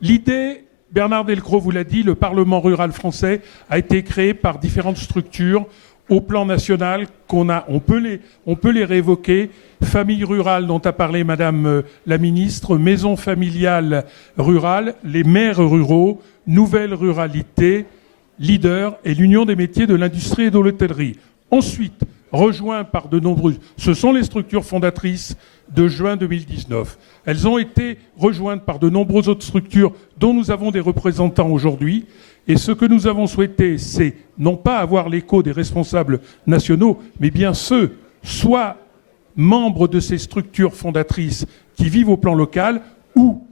L'idée, Bernard Delcros vous l'a dit, le Parlement rural français a été créé par différentes structures au plan national on peut les réévoquer. Famille rurale dont a parlé Madame la ministre, maison familiale rurale, les maires ruraux, nouvelle ruralité, leader et l'Union des métiers de l'industrie et de l'hôtellerie. Ensuite, rejoints par de nombreuses... Ce sont les structures fondatrices de juin 2019. Elles ont été rejointes par de nombreuses autres structures dont nous avons des représentants aujourd'hui. Et ce que nous avons souhaité, c'est non pas avoir l'écho des responsables nationaux, mais bien ceux, soit membres de ces structures fondatrices qui vivent au plan local, ou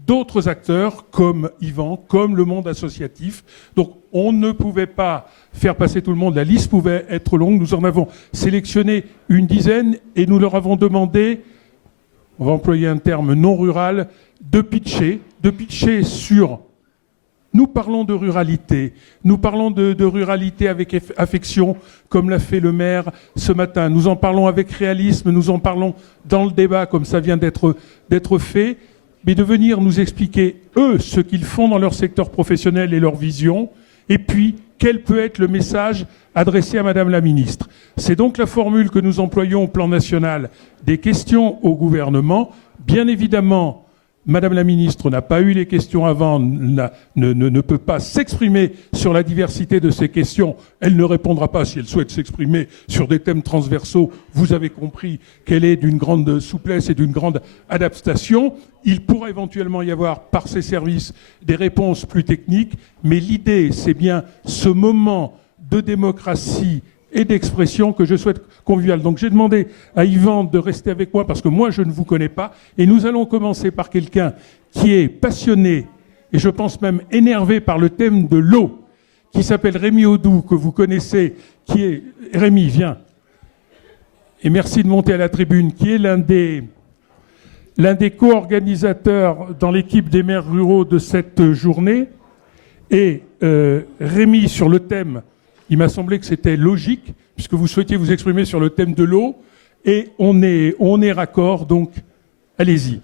d'autres acteurs comme Yvan, comme le monde associatif. Donc on ne pouvait pas faire passer tout le monde, la liste pouvait être longue. Nous en avons sélectionné une dizaine et nous leur avons demandé, on va employer un terme non rural, de pitcher sur... Nous parlons de ruralité, nous parlons de ruralité avec affection, comme l'a fait le maire ce matin. Nous en parlons avec réalisme, nous en parlons dans le débat, comme ça vient d'être fait, mais de venir nous expliquer, eux, ce qu'ils font dans leur secteur professionnel et leur vision, et puis quel peut être le message adressé à Madame la ministre. C'est donc la formule que nous employons au plan national des questions au gouvernement. Bien évidemment, Madame la ministre n'a pas eu les questions avant, ne peut pas s'exprimer sur la diversité de ces questions. Elle ne répondra pas si elle souhaite s'exprimer sur des thèmes transversaux. Vous avez compris qu'elle est d'une grande souplesse et d'une grande adaptation. Il pourra éventuellement y avoir, par ses services, des réponses plus techniques, mais l'idée, c'est bien ce moment de démocratie et d'expression que je souhaite convivial. Donc j'ai demandé à Yvan de rester avec moi parce que moi je ne vous connais pas et nous allons commencer par quelqu'un qui est passionné et je pense même énervé par le thème de l'eau, qui s'appelle Rémi Audou, que vous connaissez, qui est... Rémi, viens. Et merci de monter à la tribune, qui est l'un des co-organisateurs dans l'équipe des maires ruraux de cette journée. Et Rémi, sur le thème, il m'a semblé que c'était logique, puisque vous souhaitiez vous exprimer sur le thème de l'eau, et on est raccord, donc allez-y.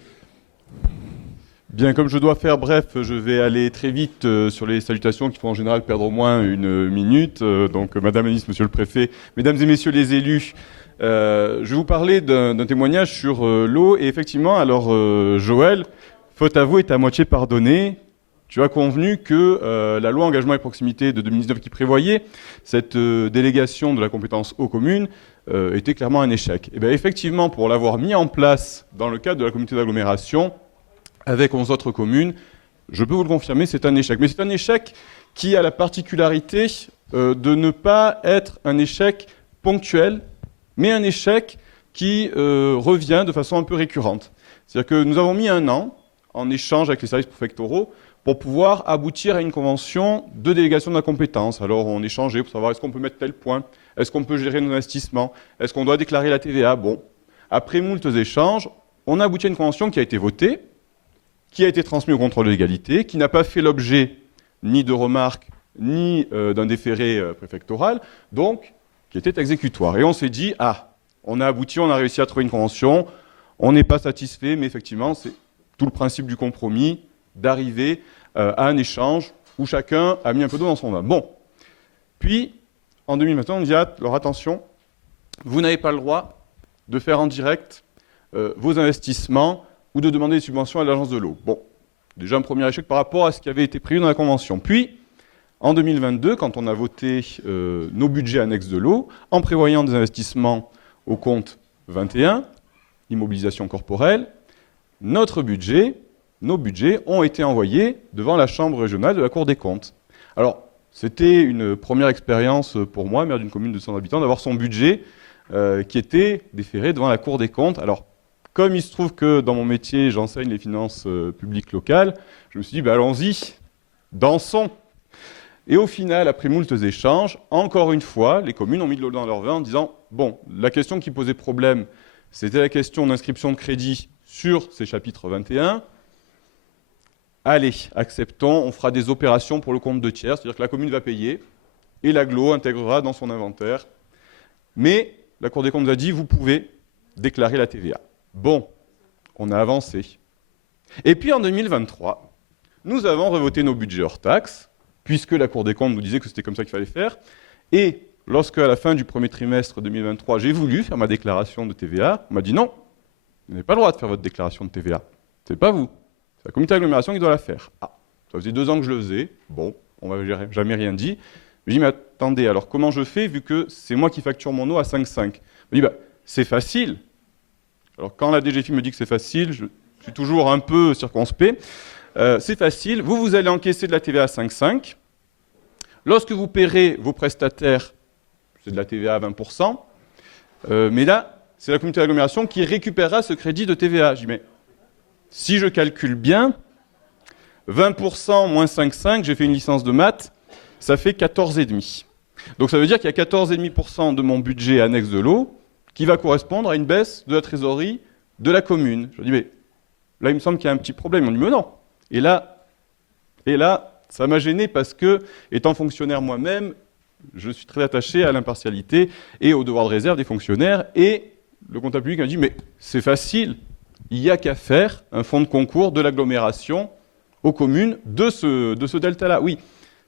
Bien, comme je dois faire bref, je vais aller très vite sur les salutations qui font en général perdre au moins une minute. Donc, Madame la ministre, Monsieur le Préfet, Mesdames et Messieurs les élus, je vais vous parler d'un témoignage sur l'eau. Et effectivement, alors Joël, faute avouée est à moitié pardonnée. Tu as convenu que la loi engagement et proximité de 2019 qui prévoyait cette délégation de la compétence aux communes était clairement un échec. Et bien effectivement, pour l'avoir mis en place dans le cadre de la communauté d'agglomération, avec 11 autres communes, je peux vous le confirmer, c'est un échec. Mais c'est un échec qui a la particularité de ne pas être un échec ponctuel, mais un échec qui revient de façon un peu récurrente. C'est-à-dire que nous avons mis un an, en échange avec les services préfectoraux, pour pouvoir aboutir à une convention de délégation de la compétence. Alors on échangeait pour savoir est-ce qu'on peut mettre tel point, est-ce qu'on peut gérer nos investissements, est-ce qu'on doit déclarer la TVA. Bon, après moultes échanges, on a abouti à une convention qui a été votée, qui a été transmise au contrôle de légalité, qui n'a pas fait l'objet ni de remarques, ni d'un déféré préfectoral, donc qui était exécutoire. Et on s'est dit, on a abouti, on a réussi à trouver une convention, on n'est pas satisfait, mais effectivement, c'est tout le principe du compromis, d'arriver à un échange où chacun a mis un peu d'eau dans son vin. Bon. Puis, en 2021, on dit, alors attention, vous n'avez pas le droit de faire en direct vos investissements ou de demander des subventions à l'agence de l'eau. Bon, déjà un premier échec par rapport à ce qui avait été prévu dans la Convention. Puis, en 2022, quand on a voté nos budgets annexes de l'eau, en prévoyant des investissements au compte 21, immobilisation corporelle, nos budgets ont été envoyés devant la Chambre régionale de la Cour des comptes. Alors, c'était une première expérience pour moi, maire d'une commune de 100 habitants, d'avoir son budget qui était déféré devant la Cour des comptes. Alors, comme il se trouve que dans mon métier, j'enseigne les finances publiques locales, je me suis dit, allons-y, dansons. Et au final, après moultes échanges, encore une fois, les communes ont mis de l'eau dans leur vin en disant, bon, la question qui posait problème, c'était la question d'inscription de crédit sur ces chapitres 21. Allez, acceptons, on fera des opérations pour le compte de tiers, c'est-à-dire que la commune va payer et l'agglo intégrera dans son inventaire. Mais la Cour des comptes nous a dit, vous pouvez déclarer la TVA. Bon, on a avancé. Et puis en 2023, nous avons revoté nos budgets hors taxes, puisque la Cour des comptes nous disait que c'était comme ça qu'il fallait faire. Et lorsque, à la fin du premier trimestre 2023, j'ai voulu faire ma déclaration de TVA, on m'a dit non, vous n'avez pas le droit de faire votre déclaration de TVA. C'est pas vous. C'est la communauté d'agglomération qui doit la faire. Ah, ça faisait 2 ans que je le faisais. Bon, on m'avait jamais rien dit. Je dis, mais attendez, alors comment je fais vu que c'est moi qui facture mon eau à 5,5 ? Je me dis, bah, c'est facile. Alors quand la DGFiP me dit que c'est facile, je suis toujours un peu circonspect. C'est facile, vous allez encaisser de la TVA à 5,5. Lorsque vous paierez vos prestataires, c'est de la TVA à 20%. Mais là, c'est la communauté d'agglomération qui récupérera ce crédit de TVA. Je dis, mais si je calcule bien, 20% moins 5,5, j'ai fait une licence de maths, ça fait 14,5. Donc ça veut dire qu'il y a 14,5% de mon budget annexe de l'eau qui va correspondre à une baisse de la trésorerie de la commune. Je dis, mais là, il me semble qu'il y a un petit problème. On dit, mais non. Et là, ça m'a gêné parce que, étant fonctionnaire moi-même, je suis très attaché à l'impartialité et au devoir de réserve des fonctionnaires. Et le comptable public m'a dit, mais c'est facile, il n'y a qu'à faire un fonds de concours de l'agglomération aux communes de ce delta-là. Oui,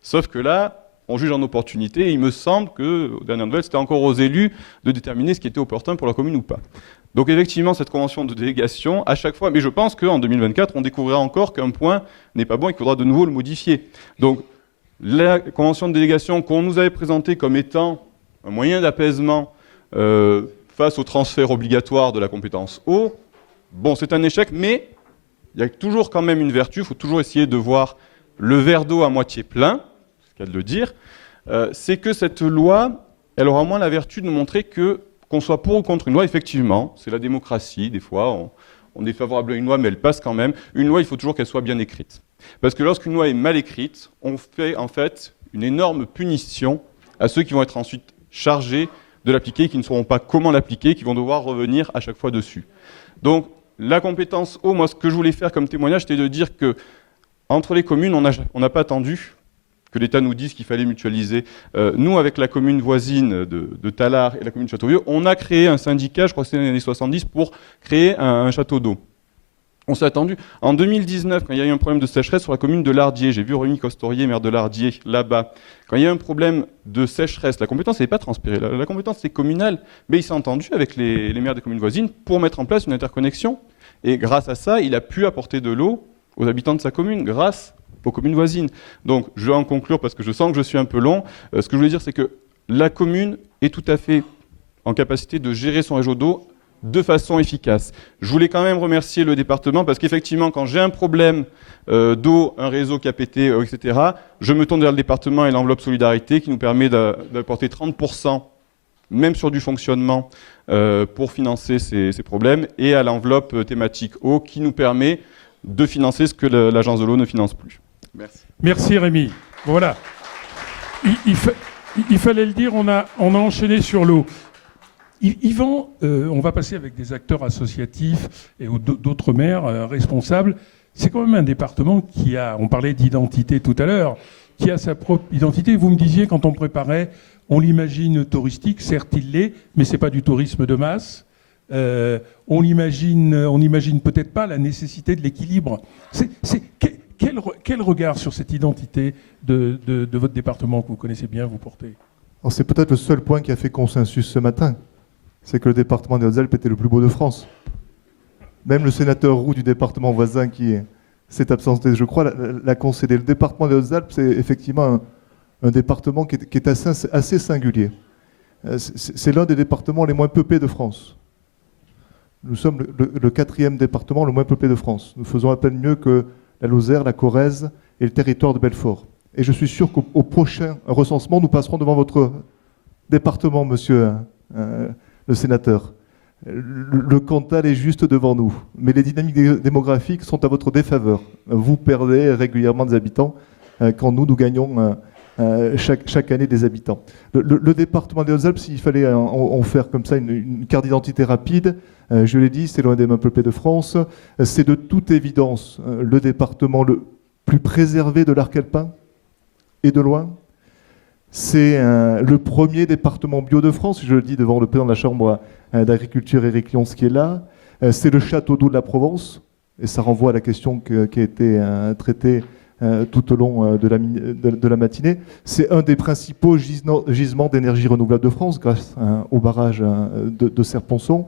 sauf que là, on juge en opportunité et il me semble que, aux dernières nouvelles, c'était encore aux élus de déterminer ce qui était opportun pour la commune ou pas. Donc effectivement, cette convention de délégation, à chaque fois, mais je pense qu'en 2024, on découvrira encore qu'un point n'est pas bon et qu'il faudra de nouveau le modifier. Donc la convention de délégation qu'on nous avait présentée comme étant un moyen d'apaisement face au transfert obligatoire de la compétence eau, bon, c'est un échec, mais il y a toujours quand même une vertu, il faut toujours essayer de voir le verre d'eau à moitié plein, c'est le cas de le dire, c'est que cette loi, elle aura au moins la vertu de nous montrer qu'on soit pour ou contre une loi, effectivement, c'est la démocratie, des fois on est favorable à une loi, mais elle passe quand même. Une loi, il faut toujours qu'elle soit bien écrite. Parce que lorsqu'une loi est mal écrite, on fait en fait une énorme punition à ceux qui vont être ensuite chargés de l'appliquer, qui ne sauront pas comment l'appliquer, qui vont devoir revenir à chaque fois dessus. Donc, la compétence eau, moi, ce que je voulais faire comme témoignage, c'était de dire que entre les communes, on n'a pas attendu que l'État nous dise qu'il fallait mutualiser. Nous, avec la commune voisine de Tallard et la commune de Châteauvieux, on a créé un syndicat, je crois que c'était dans les années 70, pour créer un château d'eau. On s'est attendu. En 2019, quand il y a eu un problème de sécheresse sur la commune de Lardier, j'ai vu Rémi Costorier, maire de Lardier, là-bas. Quand il y a eu un problème de sécheresse, la compétence n'est pas transférée, la compétence c'est communale, mais il s'est entendu avec les maires des communes voisines pour mettre en place une interconnexion. Et grâce à ça, il a pu apporter de l'eau aux habitants de sa commune, grâce aux communes voisines. Donc, je vais en conclure parce que je sens que je suis un peu long. Ce que je voulais dire, c'est que la commune est tout à fait en capacité de gérer son réseau d'eau de façon efficace. Je voulais quand même remercier le département parce qu'effectivement, quand j'ai un problème d'eau, un réseau qui a pété, etc., je me tourne vers le département et l'enveloppe solidarité qui nous permet d'apporter 30%, même sur du fonctionnement, pour financer ces problèmes, et à l'enveloppe thématique eau qui nous permet de financer ce que l'agence de l'eau ne finance plus. Merci. Merci Rémi. Voilà. Il fallait le dire, on a enchaîné sur l'eau. Yvan, on va passer avec des acteurs associatifs et d'autres maires responsables. C'est quand même un département qui a, on parlait d'identité tout à l'heure, qui a sa propre identité. Vous me disiez, quand on préparait, on l'imagine touristique, certes il l'est, mais ce n'est pas du tourisme de masse. On n'imagine peut-être pas la nécessité de l'équilibre. Quel regard sur cette identité de votre département que vous connaissez bien, vous portez ? C'est peut-être le seul point qui a fait consensus ce matin. C'est que le département des Hautes-Alpes était le plus beau de France. Même le sénateur Roux du département voisin qui s'est absenté, je crois, l'a concédé. Le département des Hautes-Alpes, c'est effectivement un département qui est assez singulier. C'est l'un des départements les moins peuplés de France. Nous sommes le 4e département le moins peuplé de France. Nous faisons à peine mieux que la Lozère, la Corrèze et le territoire de Belfort. Et je suis sûr qu'au prochain recensement, nous passerons devant votre département, monsieur le sénateur. Le Cantal est juste devant nous. Mais les dynamiques démographiques sont à votre défaveur. Vous perdez régulièrement des habitants quand nous gagnons chaque année des habitants. Le département des Hautes-Alpes, s'il fallait en faire comme ça une carte d'identité rapide, je l'ai dit, c'est l'un des moins peuplés de France. C'est de toute évidence le département le plus préservé de l'arc alpin, et de loin. C'est le premier département bio de France, je le dis devant le président de la Chambre d'agriculture, Éric Lyons, qui est là. C'est le château d'eau de la Provence, et ça renvoie à la question qui a été traitée tout au long de la matinée. C'est un des principaux gisements d'énergie renouvelable de France grâce au barrage de Serre-Ponçon.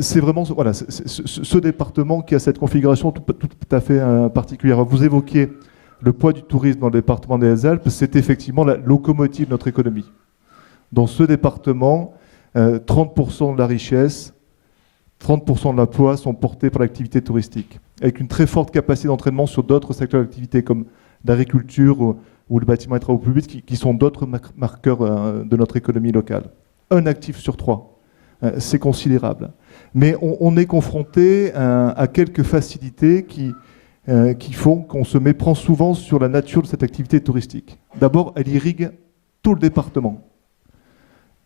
C'est vraiment voilà, ce département qui a cette configuration tout à fait particulière. Vous évoquiez le poids du tourisme dans le département des Alpes, c'est effectivement la locomotive de notre économie. Dans ce département, 30% de la richesse, 30% de l'emploi sont portés par l'activité touristique, avec une très forte capacité d'entraînement sur d'autres secteurs d'activité comme l'agriculture ou le bâtiment et travaux publics, qui sont d'autres marqueurs de notre économie locale. Un actif sur 3, c'est considérable. Mais on est confronté à quelques facilités qui font qu'on se méprend souvent sur la nature de cette activité touristique. D'abord, elle irrigue tout le département.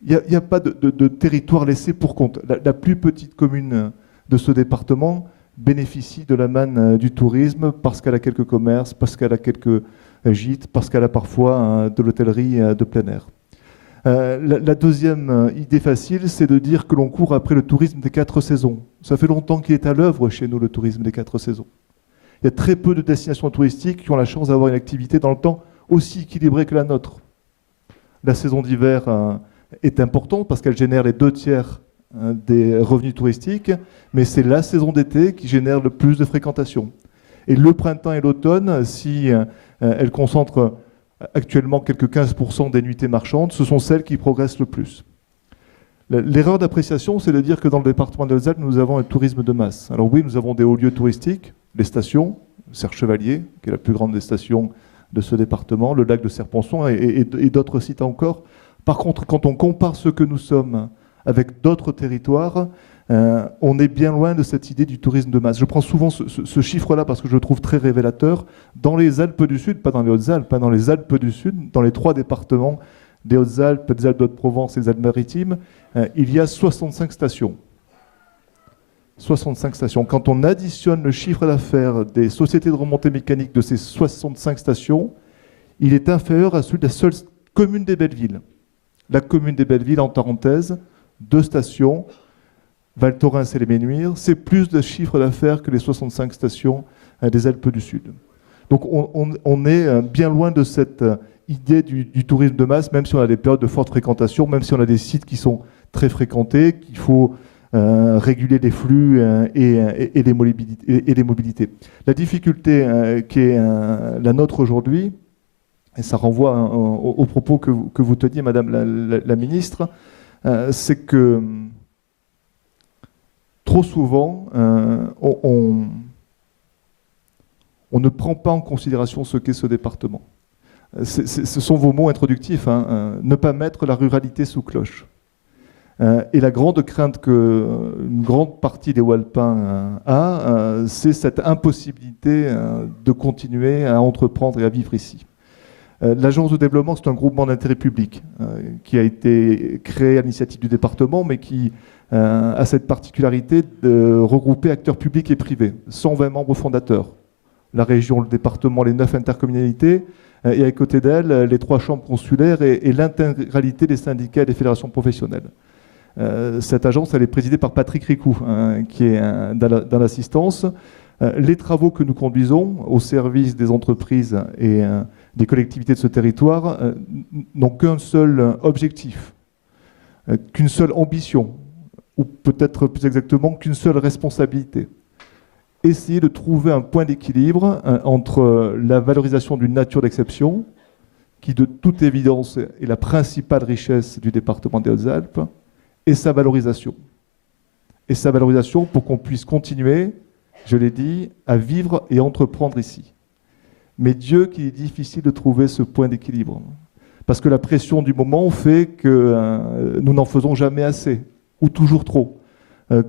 Il n'y a pas de territoire laissé pour compte. La plus petite commune de ce département bénéficie de la manne du tourisme parce qu'elle a quelques commerces, parce qu'elle a quelques gîtes, parce qu'elle a parfois de l'hôtellerie de plein air. La deuxième idée facile, c'est de dire que l'on court après le tourisme des 4 saisons. Ça fait longtemps qu'il est à l'œuvre chez nous, le tourisme des 4 saisons. Il y a très peu de destinations touristiques qui ont la chance d'avoir une activité dans le temps aussi équilibrée que la nôtre. La saison d'hiver est importante parce qu'elle génère les 2/3 des revenus touristiques, mais c'est la saison d'été qui génère le plus de fréquentation. Et le printemps et l'automne, si elles concentrent actuellement quelques 15% des nuitées marchandes, ce sont celles qui progressent le plus. L'erreur d'appréciation, c'est de dire que dans le département des Hautes-Alpes, nous avons un tourisme de masse. Alors oui, nous avons des hauts lieux touristiques, les stations, Serre-Chevalier, qui est la plus grande des stations de ce département, le lac de Serre-Ponçon et d'autres sites encore. Par contre, quand on compare ce que nous sommes avec d'autres territoires, on est bien loin de cette idée du tourisme de masse. Je prends souvent ce chiffre-là parce que je le trouve très révélateur. Dans les Alpes du Sud, pas dans les Hautes-Alpes, pas dans les Alpes du Sud, dans les 3 départements des Hautes-Alpes, des Alpes de Haute-Provence et des Alpes-Maritimes, il y a 65 stations. 65 stations. Quand on additionne le chiffre d'affaires des sociétés de remontée mécanique de ces 65 stations, il est inférieur à celui de la seule commune des Belles-Villes. La commune des Belles-Villes, en parenthèse, 2 stations, Val Thorens et les Ménuires, c'est plus de chiffre d'affaires que les 65 stations des Alpes du Sud. Donc on est bien loin de cette idée du tourisme de masse, même si on a des périodes de forte fréquentation, même si on a des sites qui sont très fréquentés, qu'il faut réguler les flux et les mobilités. La difficulté qui est la nôtre aujourd'hui, et ça renvoie aux propos que vous teniez, Madame la Ministre, c'est que trop souvent, on ne prend pas en considération ce qu'est ce département. Ce sont vos mots introductifs, ne pas mettre la ruralité sous cloche. Et la grande crainte qu'une grande partie des Walpins a, c'est cette impossibilité de continuer à entreprendre et à vivre ici. L'agence de développement, c'est un groupement d'intérêt public qui a été créé à l'initiative du département, mais qui a cette particularité de regrouper acteurs publics et privés, 120 membres fondateurs. La région, le département, les 9 intercommunalités, et à côté d'elle, les 3 chambres consulaires et l'intégralité des syndicats et des fédérations professionnelles. Cette agence, elle est présidée par Patrick Ricou, qui est dans l'assistance. Les travaux que nous conduisons au service des entreprises et des collectivités de ce territoire n'ont qu'un seul objectif, qu'une seule ambition, ou peut-être plus exactement qu'une seule responsabilité. Essayer de trouver un point d'équilibre entre la valorisation d'une nature d'exception, qui de toute évidence est la principale richesse du département des Hautes-Alpes, et sa valorisation. Et sa valorisation pour qu'on puisse continuer, je l'ai dit, à vivre et entreprendre ici. Mais Dieu qu'il est difficile de trouver ce point d'équilibre. Parce que la pression du moment fait que nous n'en faisons jamais assez, ou toujours trop.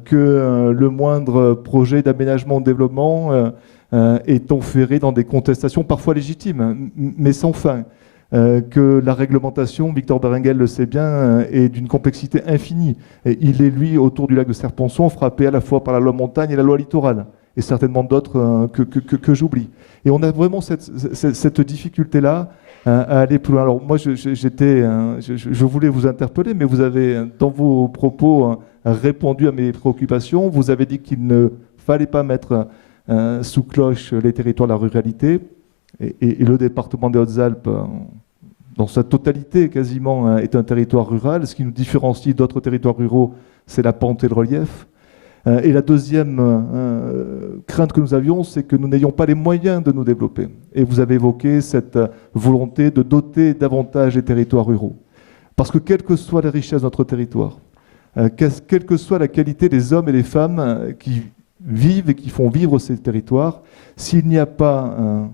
Que le moindre projet d'aménagement ou de développement est enferré dans des contestations parfois légitimes, mais sans fin. Que la réglementation, Victor Berenguel le sait bien, est d'une complexité infinie. Et il est, lui, autour du lac de Serre-Ponçon, frappé à la fois par la loi montagne et la loi littorale, et certainement d'autres que j'oublie. Et on a vraiment cette difficulté-là à aller plus loin. Alors moi, je voulais vous interpeller, mais vous avez, dans vos propos, répondu à mes préoccupations. Vous avez dit qu'il ne fallait pas mettre sous cloche les territoires de la ruralité. Et le département des Hautes-Alpes, dans sa totalité quasiment, est un territoire rural. Ce qui nous différencie d'autres territoires ruraux, c'est la pente et le relief. Et la deuxième crainte que nous avions, c'est que nous n'ayons pas les moyens de nous développer. Et vous avez évoqué cette volonté de doter davantage les territoires ruraux. Parce que quelle que soit la richesse de notre territoire, quelle que soit la qualité des hommes et des femmes qui vivent et qui font vivre ces territoires, s'il n'y a pas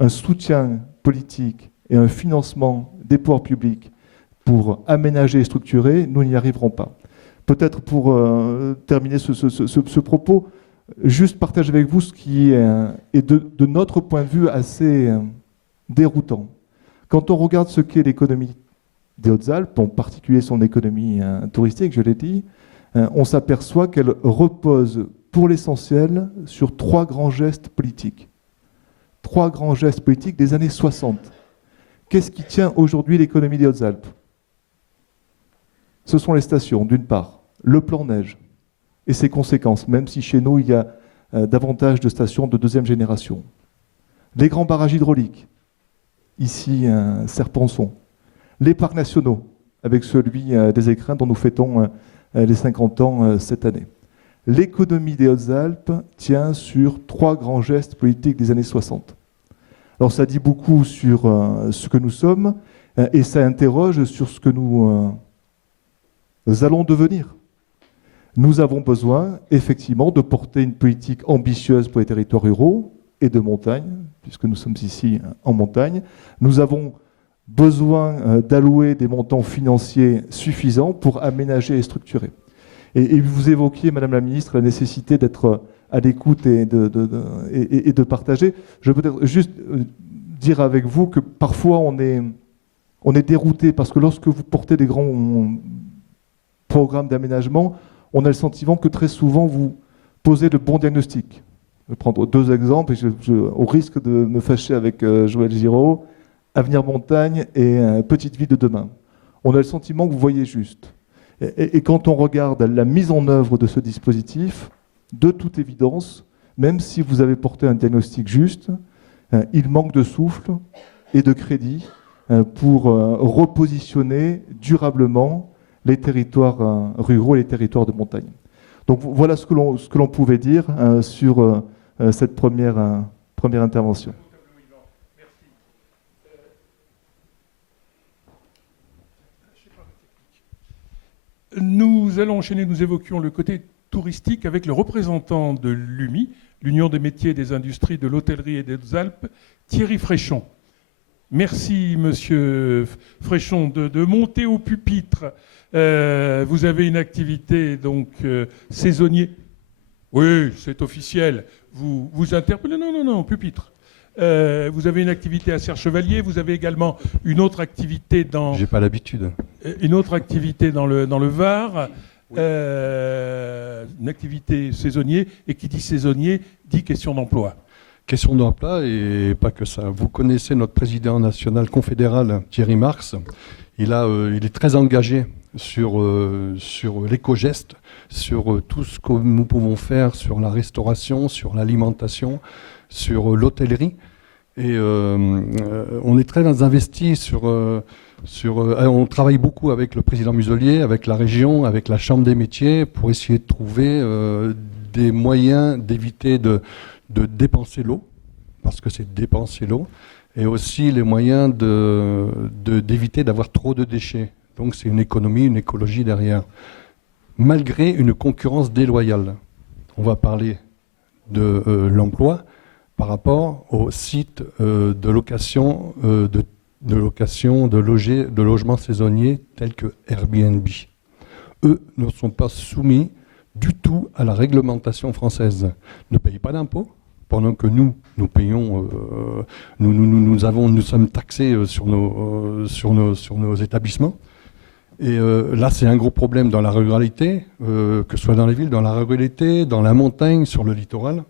un soutien politique et un financement des pouvoirs publics pour aménager et structurer, nous n'y arriverons pas. Peut-être pour terminer ce propos, juste partager avec vous ce qui est de notre point de vue assez déroutant. Quand on regarde ce qu'est l'économie des Hautes-Alpes, en particulier son économie touristique, je l'ai dit, on s'aperçoit qu'elle repose pour l'essentiel sur 3 grands gestes politiques. 3 grands gestes politiques des années 60. Qu'est-ce qui tient aujourd'hui l'économie des Hautes-Alpes? Ce sont les stations, d'une part, le plan neige et ses conséquences, même si chez nous, il y a davantage de stations de 2e génération. Les grands barrages hydrauliques, ici, Serponçon. Les parcs nationaux, avec celui des Écrins dont nous fêtons les 50 ans cette année. L'économie des Hautes-Alpes tient sur 3 grands gestes politiques des années 60. Alors ça dit beaucoup sur ce que nous sommes et ça interroge sur ce que nous allons devenir. Nous avons besoin effectivement de porter une politique ambitieuse pour les territoires ruraux et de montagne, puisque nous sommes ici en montagne. Nous avons besoin d'allouer des montants financiers suffisants pour aménager et structurer. Et vous évoquiez, Madame la Ministre, la nécessité d'être à l'écoute et de partager. Je peux juste dire avec vous que parfois on est dérouté parce que lorsque vous portez des grands programmes d'aménagement, on a le sentiment que très souvent vous posez le bon diagnostic. Je vais prendre 2 exemples, et au risque de me fâcher avec Joël Giraud, Avenir Montagne et Petite Vie de demain. On a le sentiment que vous voyez juste. Et quand on regarde la mise en œuvre de ce dispositif, de toute évidence, même si vous avez porté un diagnostic juste, il manque de souffle et de crédit pour repositionner durablement les territoires ruraux et les territoires de montagne. Donc voilà ce que l'on pouvait dire sur cette première intervention. Nous allons enchaîner, nous évoquions le côté touristique avec le représentant de l'UMI, l'Union des métiers et des industries de l'hôtellerie et des Hautes-Alpes, Thierry Fréchon. Merci, Monsieur Fréchon, de monter au pupitre. Vous avez une activité donc saisonnier. Oui, c'est officiel. Vous interpellez. Non, pupitre. Vous avez une activité à Serre-Chevalier. Vous avez également une autre activité dans. J'ai pas l'habitude. Une autre activité dans le Var. Oui. Une activité saisonnier. Et qui dit saisonnier dit question d'emploi. Question d'emploi et pas que ça. Vous connaissez notre président national confédéral, Thierry Marx. Il est très engagé sur l'éco-geste, sur tout ce que nous pouvons faire sur la restauration, sur l'alimentation, sur l'hôtellerie. Et on est très investi on travaille beaucoup avec le président Muselier, avec la région, avec la Chambre des métiers pour essayer de trouver des moyens d'éviter de dépenser l'eau, parce que c'est dépenser l'eau, et aussi les moyens d'éviter d'avoir trop de déchets. Donc c'est une économie, une écologie derrière. Malgré une concurrence déloyale, on va parler de l'emploi par rapport aux sites de location, de logements saisonniers tels que Airbnb. Eux ne sont pas soumis du tout à la réglementation française. Ne payent pas d'impôts, pendant que nous payons, nous sommes taxés sur nos établissements. Et là, c'est un gros problème dans la ruralité, que ce soit dans les villes, dans la ruralité, dans la montagne, sur le littoral.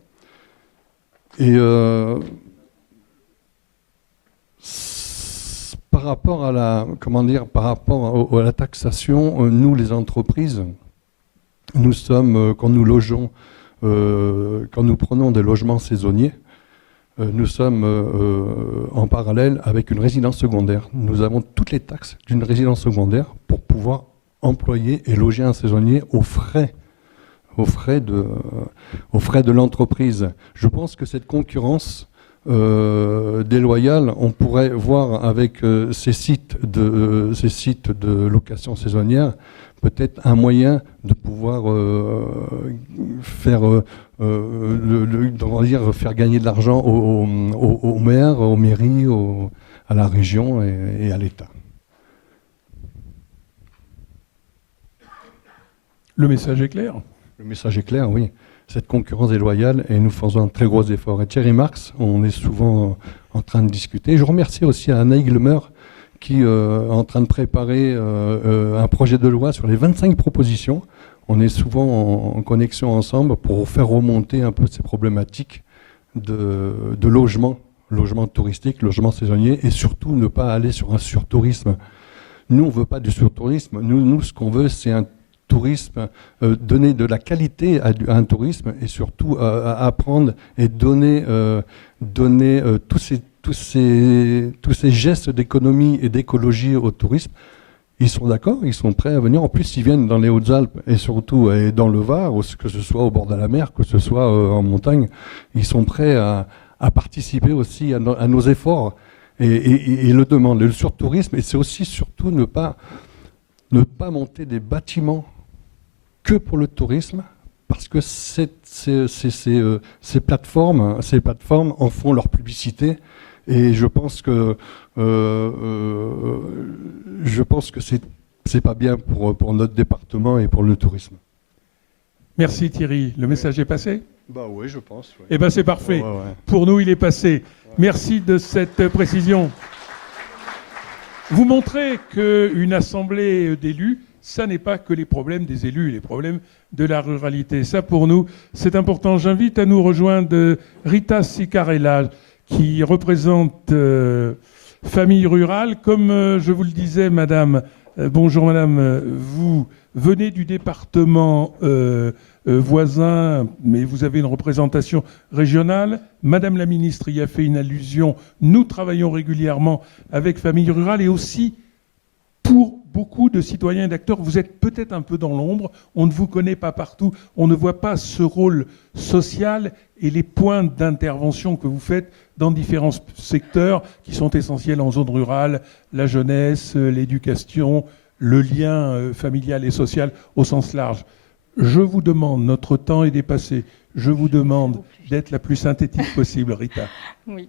Et par rapport à la taxation, nous, les entreprises, nous sommes, quand nous logeons, quand nous prenons des logements saisonniers, nous sommes en parallèle avec une résidence secondaire. Nous avons toutes les taxes d'une résidence secondaire pour pouvoir employer et loger un saisonnier aux frais de l'entreprise. Je pense que cette concurrence déloyale, on pourrait voir avec ces sites de location saisonnière, peut-être un moyen de pouvoir faire gagner de l'argent aux maires, aux mairies, à la région et à l'État. Le message est clair. Le message est clair, oui. Cette concurrence déloyale, et nous faisons un très gros effort. Et Thierry Marx, on est souvent en train de discuter. Je remercie aussi Anna Glemer, qui est en train de préparer un projet de loi sur les 25 propositions. On est souvent en connexion ensemble pour faire remonter un peu ces problématiques de logement touristique, logement saisonnier, et surtout ne pas aller sur un surtourisme. Nous, on ne veut pas du surtourisme. Nous, ce qu'on veut, c'est un tourisme, donner de la qualité à un tourisme, et surtout apprendre et donner tous ces gestes d'économie et d'écologie au tourisme. Ils sont d'accord, ils sont prêts à venir. En plus, ils viennent dans les Hautes-Alpes et surtout dans le Var, que ce soit au bord de la mer, que ce soit en montagne. Ils sont prêts à participer aussi à nos efforts et le demandent. Le surtourisme, et c'est aussi surtout ne pas monter des bâtiments que pour le tourisme, parce que ces plateformes en font leur publicité. Et je pense que c'est pas bien pour notre département et pour le tourisme. Merci Thierry. Le message est passé ? Bah oui, je pense. Ouais. Eh bien c'est parfait. Ouais. Pour nous, il est passé. Merci de cette précision. Vous montrez qu'une assemblée d'élus, ça n'est pas que les problèmes des élus, les problèmes de la ruralité. Ça, pour nous, c'est important. J'invite à nous rejoindre Rita Sicarella, qui représente Famille Rurale. Comme je vous le disais, madame, bonjour madame, vous venez du département voisin, mais vous avez une représentation régionale. Madame la ministre y a fait une allusion. Nous travaillons régulièrement avec Famille Rurale et aussi pour beaucoup de citoyens et d'acteurs, vous êtes peut-être un peu dans l'ombre, on ne vous connaît pas partout, on ne voit pas ce rôle social et les points d'intervention que vous faites dans différents secteurs qui sont essentiels en zone rurale, la jeunesse, l'éducation, le lien familial et social au sens large. Je vous demande, notre temps est dépassé, je vous demande d'être la plus synthétique possible, Rita. Oui.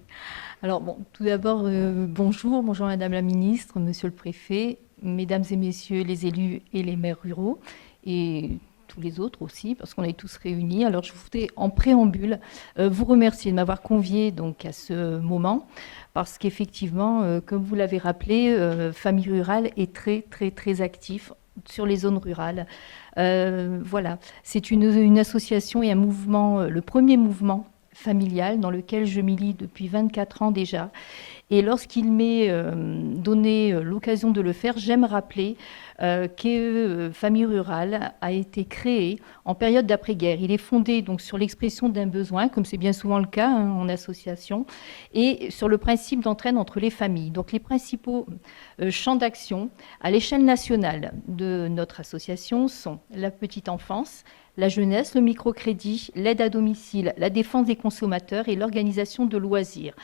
Alors, bon, tout d'abord, bonjour Madame la Ministre, Monsieur le Préfet, Mesdames et Messieurs les élus et les maires ruraux, et tous les autres aussi, parce qu'on est tous réunis. Alors, je voudrais, en préambule, vous remercier de m'avoir convié donc, à ce moment, parce qu'effectivement, comme vous l'avez rappelé, Famille Rurale est très actif sur les zones rurales. Voilà, c'est une association et un mouvement, le premier mouvement familial dans lequel je milite depuis 24 ans déjà. Et lorsqu'il m'est donné l'occasion de le faire, j'aime rappeler que Famille Rurale a été créée en période d'après-guerre. Il est fondé donc sur l'expression d'un besoin, comme c'est bien souvent le cas en association, et sur le principe d'entraide entre les familles. Donc les principaux champs d'action à l'échelle nationale de notre association sont la petite enfance, la jeunesse, le microcrédit, l'aide à domicile, la défense des consommateurs et l'organisation de loisirs.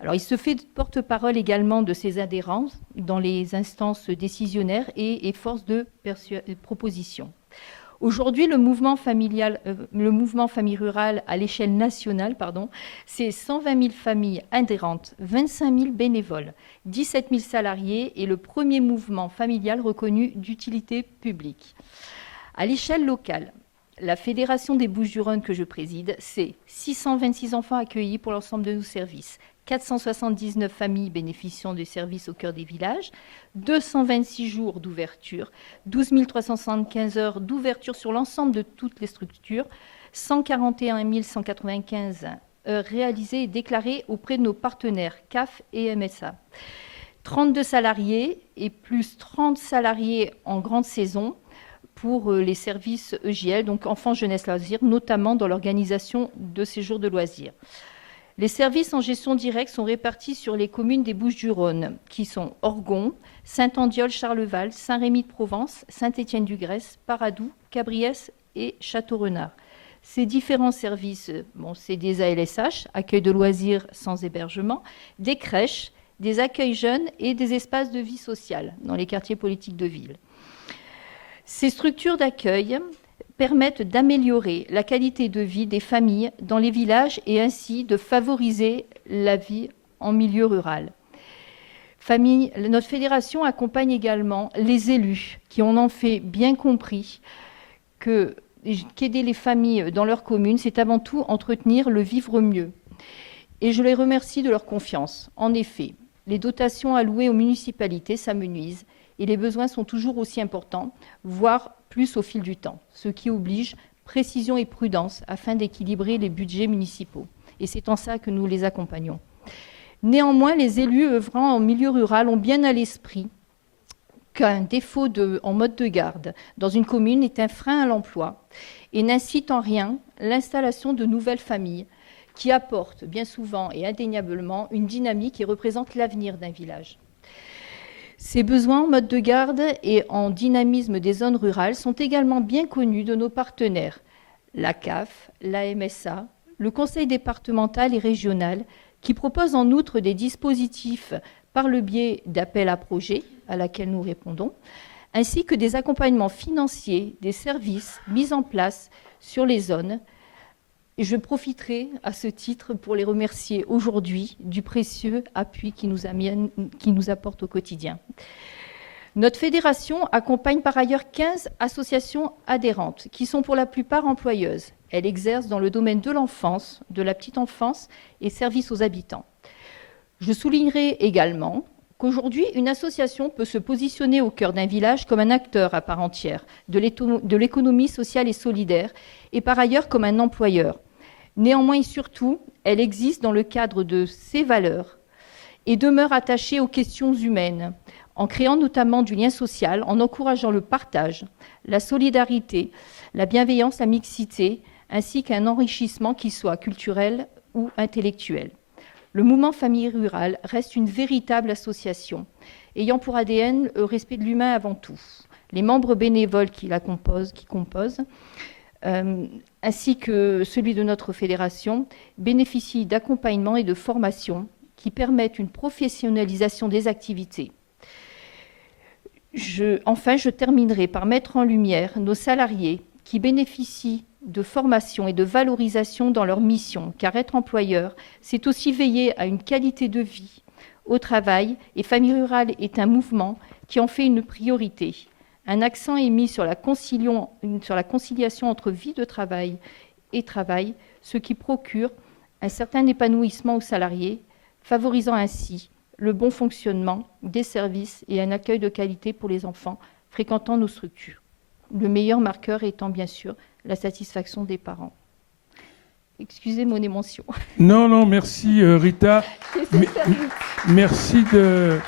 Alors, il se fait porte-parole également de ses adhérents dans les instances décisionnaires et force de proposition. Aujourd'hui, le mouvement Famille Rurale à l'échelle nationale, c'est 120 000 familles adhérentes, 25 000 bénévoles, 17 000 salariés et le premier mouvement familial reconnu d'utilité publique. À l'échelle locale, la Fédération des Bouches-du-Rhône que je préside, c'est 626 enfants accueillis pour l'ensemble de nos services, 479 familles bénéficiant de services au cœur des villages, 226 jours d'ouverture, 12 375 heures d'ouverture sur l'ensemble de toutes les structures, 141 195 heures réalisées et déclarées auprès de nos partenaires CAF et MSA. 32 salariés et plus 30 salariés en grande saison pour les services EJL, donc enfants, jeunesse, loisirs, notamment dans l'organisation de séjours de loisirs. Les services en gestion directe sont répartis sur les communes des Bouches-du-Rhône, qui sont Orgon, Saint-Andiol-Charleval, Saint-Rémy-de-Provence, Saint-Étienne-du-Grèce, Paradou, Cabriès et Château-Renard. Ces différents services, c'est des ALSH, accueil de loisirs sans hébergement, des crèches, des accueils jeunes et des espaces de vie sociale dans les quartiers politiques de ville. Ces structures d'accueil permettent d'améliorer la qualité de vie des familles dans les villages et ainsi de favoriser la vie en milieu rural. Notre fédération accompagne également les élus qui en ont fait bien compris qu'aider les familles dans leur commune, c'est avant tout entretenir le vivre mieux. Et je les remercie de leur confiance. En effet, les dotations allouées aux municipalités s'amenuisent et les besoins sont toujours aussi importants, voire plus au fil du temps, ce qui oblige précision et prudence afin d'équilibrer les budgets municipaux. Et c'est en ça que nous les accompagnons. Néanmoins, les élus œuvrant en milieu rural ont bien à l'esprit qu'un défaut en mode de garde dans une commune est un frein à l'emploi et n'incite en rien l'installation de nouvelles familles qui apportent bien souvent et indéniablement une dynamique et représentent l'avenir d'un village. Ces besoins en mode de garde et en dynamisme des zones rurales sont également bien connus de nos partenaires, la CAF, la MSA, le Conseil départemental et régional, qui proposent en outre des dispositifs par le biais d'appels à projets, à laquelle nous répondons, ainsi que des accompagnements financiers des services mis en place sur les zones. Et je profiterai à ce titre pour les remercier aujourd'hui du précieux appui qu'ils nous apportent au quotidien. Notre fédération accompagne par ailleurs 15 associations adhérentes qui sont pour la plupart employeuses. Elle exerce dans le domaine de l'enfance, de la petite enfance et service aux habitants. Je soulignerai également qu'aujourd'hui, une association peut se positionner au cœur d'un village comme un acteur à part entière de l'économie sociale et solidaire et par ailleurs comme un employeur. Néanmoins et surtout, elle existe dans le cadre de ses valeurs et demeure attachée aux questions humaines, en créant notamment du lien social, en encourageant le partage, la solidarité, la bienveillance, la mixité, ainsi qu'un enrichissement qui soit culturel ou intellectuel. Le mouvement Famille Rurale reste une véritable association, ayant pour ADN le respect de l'humain avant tout. Les membres bénévoles qui composent, ainsi que celui de notre fédération, bénéficient d'accompagnement et de formation qui permettent une professionnalisation des activités. Enfin, je terminerai par mettre en lumière nos salariés qui bénéficient de formation et de valorisation dans leur mission, car être employeur, c'est aussi veiller à une qualité de vie au travail, et Famille Rurale est un mouvement qui en fait une priorité. Un accent est mis sur la conciliation entre vie de travail et travail, ce qui procure un certain épanouissement aux salariés, favorisant ainsi le bon fonctionnement des services et un accueil de qualité pour les enfants fréquentant nos structures. Le meilleur marqueur étant bien sûr la satisfaction des parents. Excusez mon émotion. Non, merci Rita. Merci de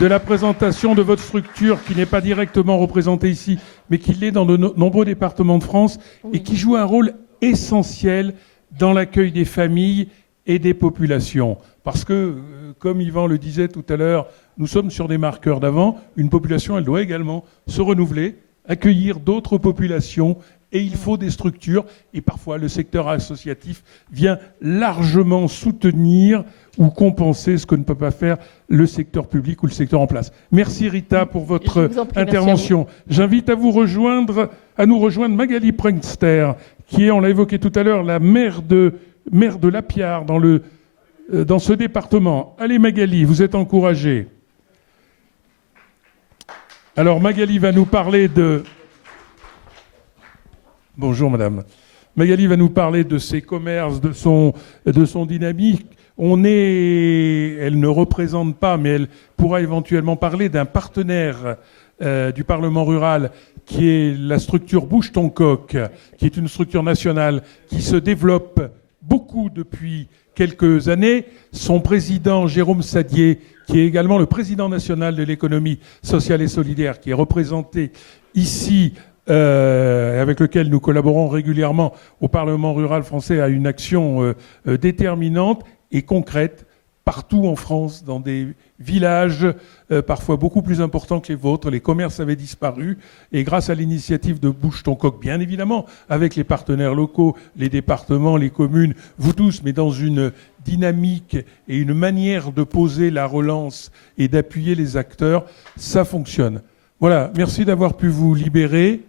la présentation de votre structure qui n'est pas directement représentée ici, mais qui l'est dans de nombreux départements de France et qui joue un rôle essentiel dans l'accueil des familles et des populations. Parce que, comme Yvan le disait tout à l'heure, nous sommes sur des marqueurs d'avant. Une population, elle doit également se renouveler, accueillir d'autres populations, et il faut des structures. Et parfois, le secteur associatif vient largement soutenir ou compenser ce que ne peut pas faire le secteur public ou le secteur en place. Merci Rita pour votre intervention. J'invite à nous rejoindre Magali Prengster, qui est, on l'a évoqué tout à l'heure, la maire de Lapierre dans ce département. Allez Magali, vous êtes encouragée. Alors Magali va nous parler de... Bonjour madame. Magali va nous parler de ses commerces, de son dynamique. Elle ne représente pas, mais elle pourra éventuellement parler d'un partenaire du Parlement rural qui est la structure Bouge ton coq, qui est une structure nationale qui se développe beaucoup depuis quelques années. Son président, Jérôme Sadier, qui est également le président national de l'économie sociale et solidaire, qui est représenté ici avec lequel nous collaborons régulièrement au Parlement rural français, a une action déterminante et concrète partout en France, dans des villages parfois beaucoup plus importants que les vôtres. Les commerces avaient disparu et grâce à l'initiative de Bouge ton coq, bien évidemment, avec les partenaires locaux, les départements, les communes, vous tous, mais dans une dynamique et une manière de poser la relance et d'appuyer les acteurs, ça fonctionne. Voilà, merci d'avoir pu vous libérer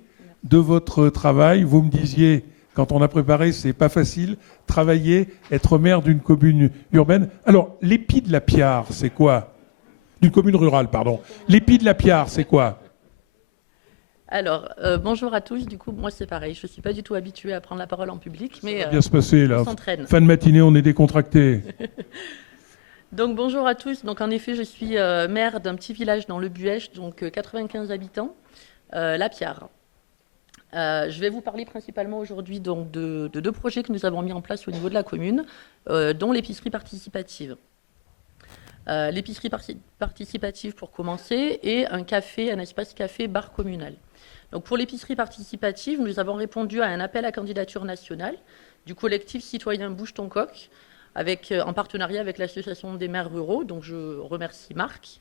de votre travail. Vous me disiez, quand on a préparé, c'est pas facile, travailler, être maire d'une commune urbaine. Alors, l'épi de la Piard, c'est quoi? D'une commune rurale, pardon. L'épi de la Piard, c'est quoi? Alors, bonjour à tous. Du coup, moi, c'est pareil. Je ne suis pas du tout habituée à prendre la parole en public, mais Ça va bien se passer, là. on s'entraîne. Fin de matinée, on est décontracté. Donc, bonjour à tous. Donc, en effet, je suis maire d'un petit village dans le Buèche, donc 95 habitants, la Piard. Je vais vous parler principalement aujourd'hui donc, de 2 projets que nous avons mis en place au niveau de la commune, dont l'épicerie participative. L'épicerie participative pour commencer et un espace café-bar communal. Donc pour l'épicerie participative, nous avons répondu à un appel à candidature nationale du collectif citoyen Bouge ton coq, en partenariat avec l'association des maires ruraux, donc je remercie Marc.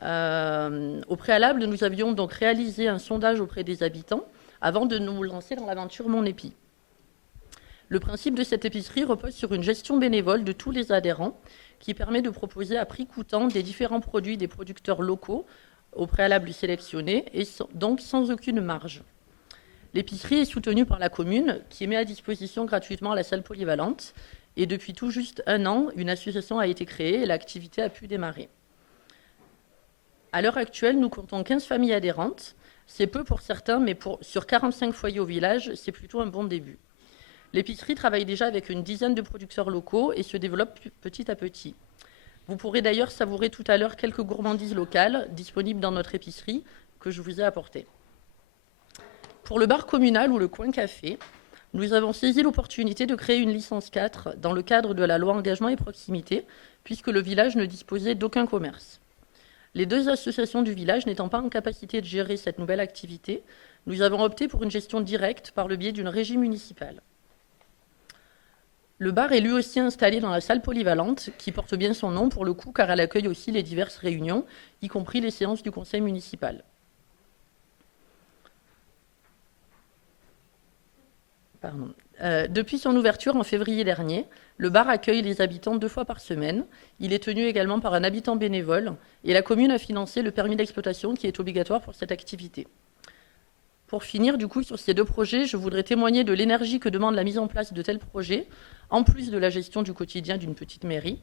Au préalable, nous avions donc réalisé un sondage auprès des habitants avant de nous lancer dans l'aventure Mon Épi. Le principe de cette épicerie repose sur une gestion bénévole de tous les adhérents qui permet de proposer à prix coûtant des différents produits des producteurs locaux au préalable sélectionnés et donc sans aucune marge. L'épicerie est soutenue par la commune qui met à disposition gratuitement la salle polyvalente et depuis tout juste 1 an, une association a été créée et l'activité a pu démarrer. À l'heure actuelle, nous comptons 15 familles adhérentes. C'est peu pour certains, mais sur 45 foyers au village, c'est plutôt un bon début. L'épicerie travaille déjà avec une dizaine de producteurs locaux et se développe petit à petit. Vous pourrez d'ailleurs savourer tout à l'heure quelques gourmandises locales disponibles dans notre épicerie que je vous ai apportées. Pour le bar communal ou le coin café, nous avons saisi l'opportunité de créer une licence 4 dans le cadre de la loi engagement et proximité, puisque le village ne disposait d'aucun commerce. Les 2 associations du village n'étant pas en capacité de gérer cette nouvelle activité, nous avons opté pour une gestion directe par le biais d'une régie municipale. Le bar est lui aussi installé dans la salle polyvalente, qui porte bien son nom pour le coup, car elle accueille aussi les diverses réunions, y compris les séances du conseil municipal. Depuis son ouverture en février dernier, le bar accueille les habitants 2 fois par semaine. Il est tenu également par un habitant bénévole et la commune a financé le permis d'exploitation qui est obligatoire pour cette activité. Pour finir, du coup, sur ces 2 projets, je voudrais témoigner de l'énergie que demande la mise en place de tels projets, en plus de la gestion du quotidien d'une petite mairie,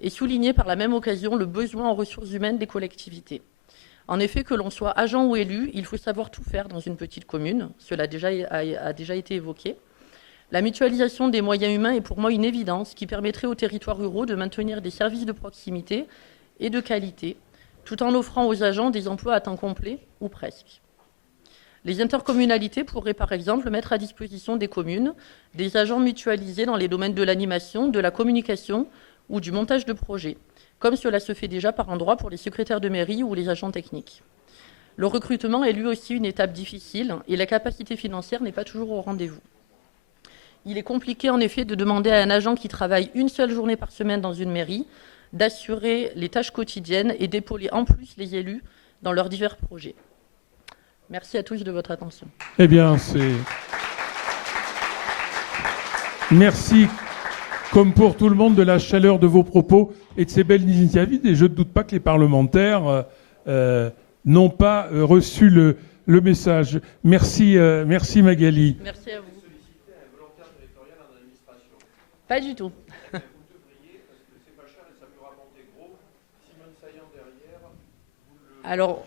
et souligner par la même occasion le besoin en ressources humaines des collectivités. En effet, que l'on soit agent ou élu, il faut savoir tout faire dans une petite commune. Cela a déjà été évoqué. La mutualisation des moyens humains est pour moi une évidence qui permettrait aux territoires ruraux de maintenir des services de proximité et de qualité, tout en offrant aux agents des emplois à temps complet ou presque. Les intercommunalités pourraient par exemple mettre à disposition des communes des agents mutualisés dans les domaines de l'animation, de la communication ou du montage de projets, comme cela se fait déjà par endroits pour les secrétaires de mairie ou les agents techniques. Le recrutement est lui aussi une étape difficile et la capacité financière n'est pas toujours au rendez-vous. Il est compliqué en effet de demander à un agent qui travaille une seule journée par semaine dans une mairie d'assurer les tâches quotidiennes et d'épauler en plus les élus dans leurs divers projets. Merci à tous de votre attention. Eh bien, c'est... Merci, comme pour tout le monde, de la chaleur de vos propos et de ces belles initiatives. Et je ne doute pas que les parlementaires n'ont pas reçu le message. Merci, merci Magali. Merci à vous. Pas du tout. Alors,